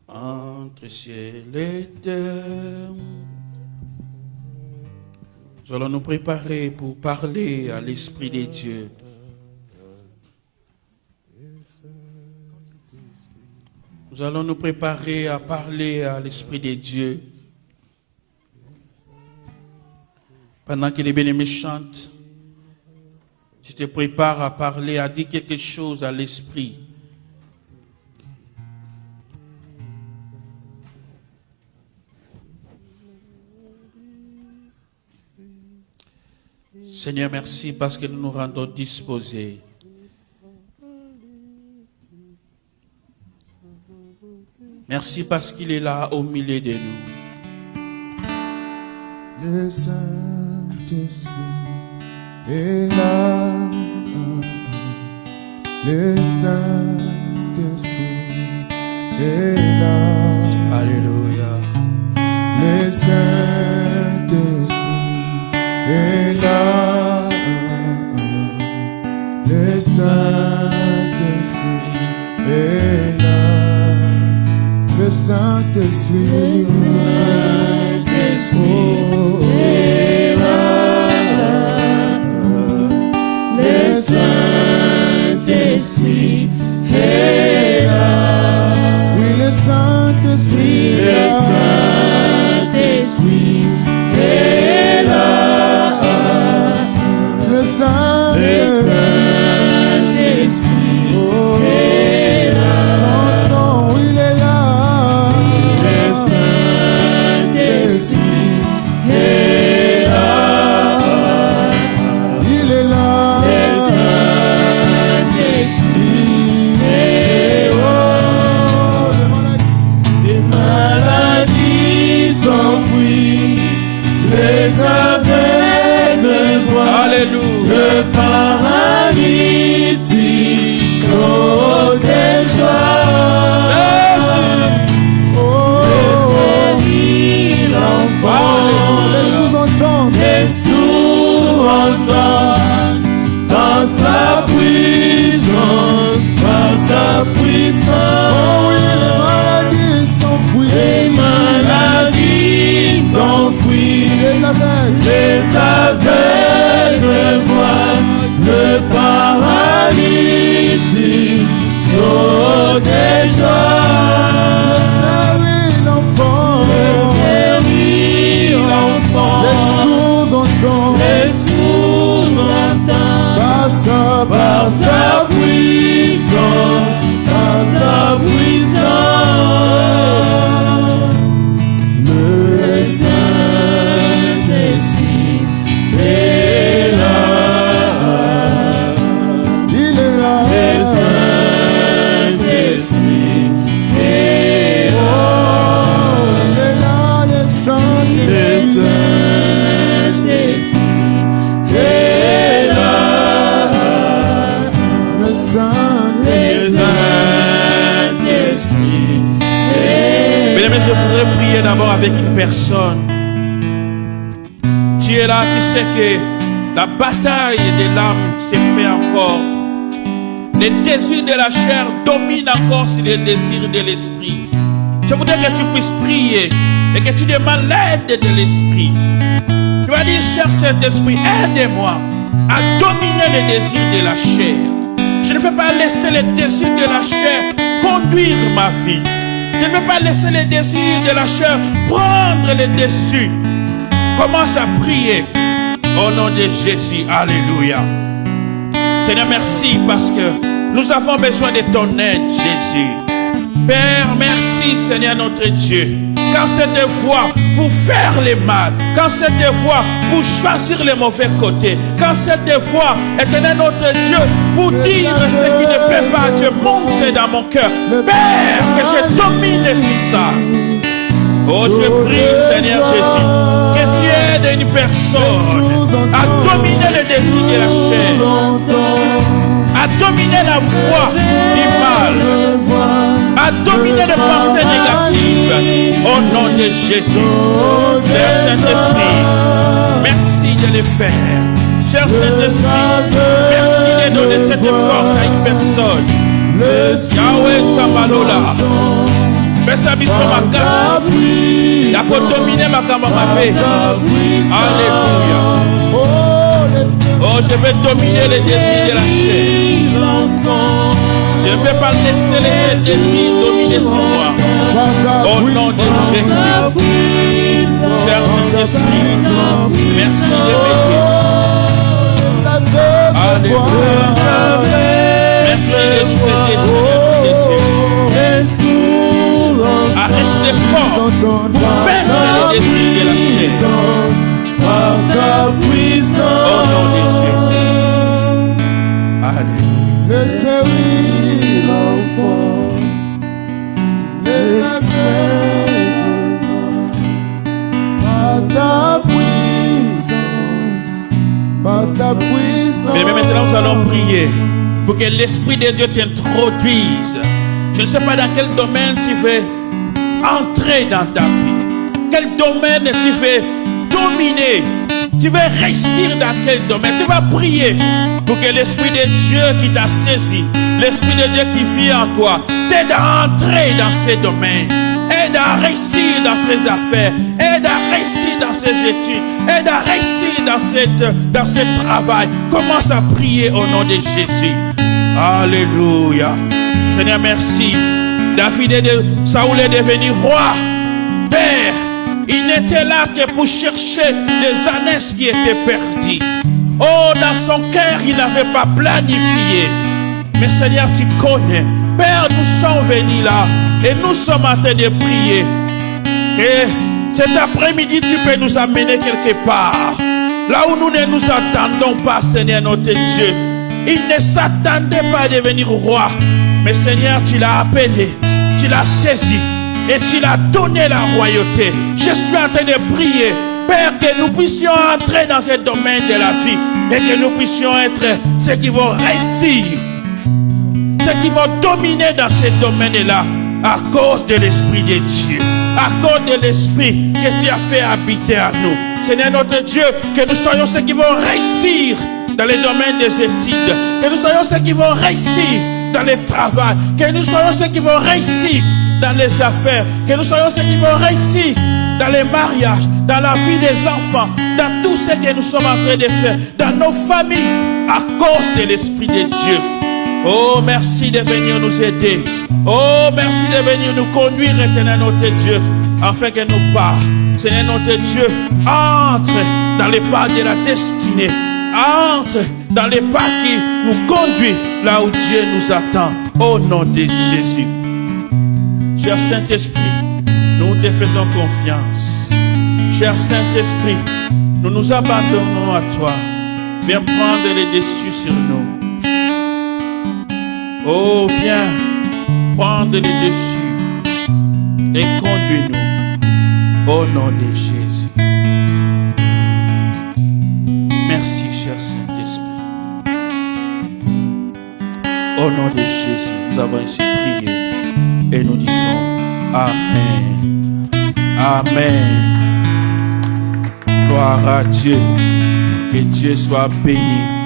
entre ciel et terre. Nous allons nous préparer pour parler à l'Esprit de Dieu. Nous allons nous préparer à parler à l'Esprit de Dieu. Pendant que les bien-aimés chantent, tu te prépares à parler, à dire quelque chose à l'Esprit. Seigneur, merci parce que nous nous rendons disposés. Merci parce qu'il est là au milieu de nous. Le Saint-Esprit est là. Le Saint-Esprit est là. Alléluia. Le Saint-Esprit est là. Le Saint-Esprit est là. Le Saint-Esprit est là. Le Saint-Esprit est là. Oui, le Saint-Esprit est là. Le Saint-Esprit est là. Son nom, il est là. Le Saint-Esprit je voudrais prier d'abord avec une personne. Tu es là, tu sais que la bataille de l'âme s'est fait encore. Les désirs de la chair dominent encore sur les désirs de l'esprit. Je voudrais que tu puisses prier et que tu demandes l'aide de l'esprit. Tu vas dire, cher Saint-Esprit, aide-moi à dominer les désirs de la chair. Je ne veux pas laisser les désirs de la chair conduire ma vie. Je ne veux pas laisser les désirs de la chair prendre les dessus. Commence à prier au nom de Jésus. Alléluia. Seigneur, merci parce que nous avons besoin de ton aide, Jésus. Père, merci, Seigneur notre Dieu. Quand cette voie pour faire le mal, quand cette voie pour choisir le mauvais côté, quand cette voie, éternel notre Dieu, pour dire ce qui ne peut pas, Dieu, monte dans mon cœur. Père, que je domine sur ça. Oh, je prie, Seigneur Jésus, que tu aides une personne à dominer les désirs de la chair, à dominer la voie du mal, à dominer les pensées négatives. Au nom de Jésus, cher Saint-Esprit, merci de le faire. Cher Saint-Esprit, merci de donner cette force à une personne. Yahweh Sambalola. Fais mission ma grâce. Il faut dominer ma camarade. Alléluia. Oh, je vais dominer les désirs de la chair. Je ne vais pas laisser les désirs dominer sur moi. Au nom de Jésus. Cher Saint-Esprit, merci de m'aider. Alléluia. Merci de nous aider, Seigneur Jésus. À rester fort pour faire les désirs de la chair. Au nom de Jésus. Alléluia. Laissez-lui l'enfant, les par ta puissance, par ta puissance. Mais maintenant nous allons prier pour que l'Esprit de Dieu t'introduise. Je ne sais pas dans quel domaine tu veux entrer dans ta vie. Quel domaine tu veux dominer. Tu veux réussir dans quel domaine. Tu vas prier pour que l'Esprit de Dieu qui t'a saisi, l'Esprit de Dieu qui vit en toi, t'aide à entrer dans ces domaines. Aide à réussir dans ses affaires. Aide à réussir dans ses études. Aide à réussir dans ce travail. Commence à prier au nom de Jésus. Alléluia. Seigneur, merci. Saoul est devenu roi. Père, il n'était là que pour chercher les ânesses qui étaient perdues. Oh, dans son cœur, il n'avait pas planifié. Mais Seigneur, tu connais. Père, nous sommes venus là et nous sommes en train de prier. Et cet après-midi, tu peux nous amener quelque part. Là où nous ne nous attendons pas, Seigneur notre Dieu. Il ne s'attendait pas à devenir roi. Mais Seigneur, tu l'as appelé, tu l'as saisi et tu l'as donné la royauté. Je suis en train de prier, Père, que nous puissions entrer dans ce domaine de la vie et que nous puissions être ceux qui vont réussir, ceux qui vont dominer dans ce domaine-là à cause de l'Esprit de Dieu, à cause de l'Esprit que tu as fait habiter à nous. Seigneur notre Dieu, que nous soyons ceux qui vont réussir dans les domaines des études, que nous soyons ceux qui vont réussir dans le travail, que nous soyons ceux qui vont réussir dans les affaires, que nous soyons ceux qui vont réussir dans les mariages, dans la vie des enfants, dans tout ce que nous sommes en train de faire, dans nos familles, à cause de l'Esprit de Dieu. Oh, merci de venir nous aider. Oh, merci de venir nous conduire, éternel notre Dieu, afin que nous pas, Seigneur notre Dieu, entre dans les pas de la destinée. Entre dans les pas qui nous conduisent là où Dieu nous attend. Au nom de Jésus. Cher Saint-Esprit, nous te faisons confiance. Cher Saint-Esprit, nous nous abandonnons à toi. Viens prendre les dessus sur nous. Oh, viens prendre les dessus et conduis-nous. Au nom de Jésus. Merci, cher Saint-Esprit. Au nom de Jésus, nous avons ainsi prié et nous disons Amen. Amen. Gloire à Dieu. Que Dieu soit béni.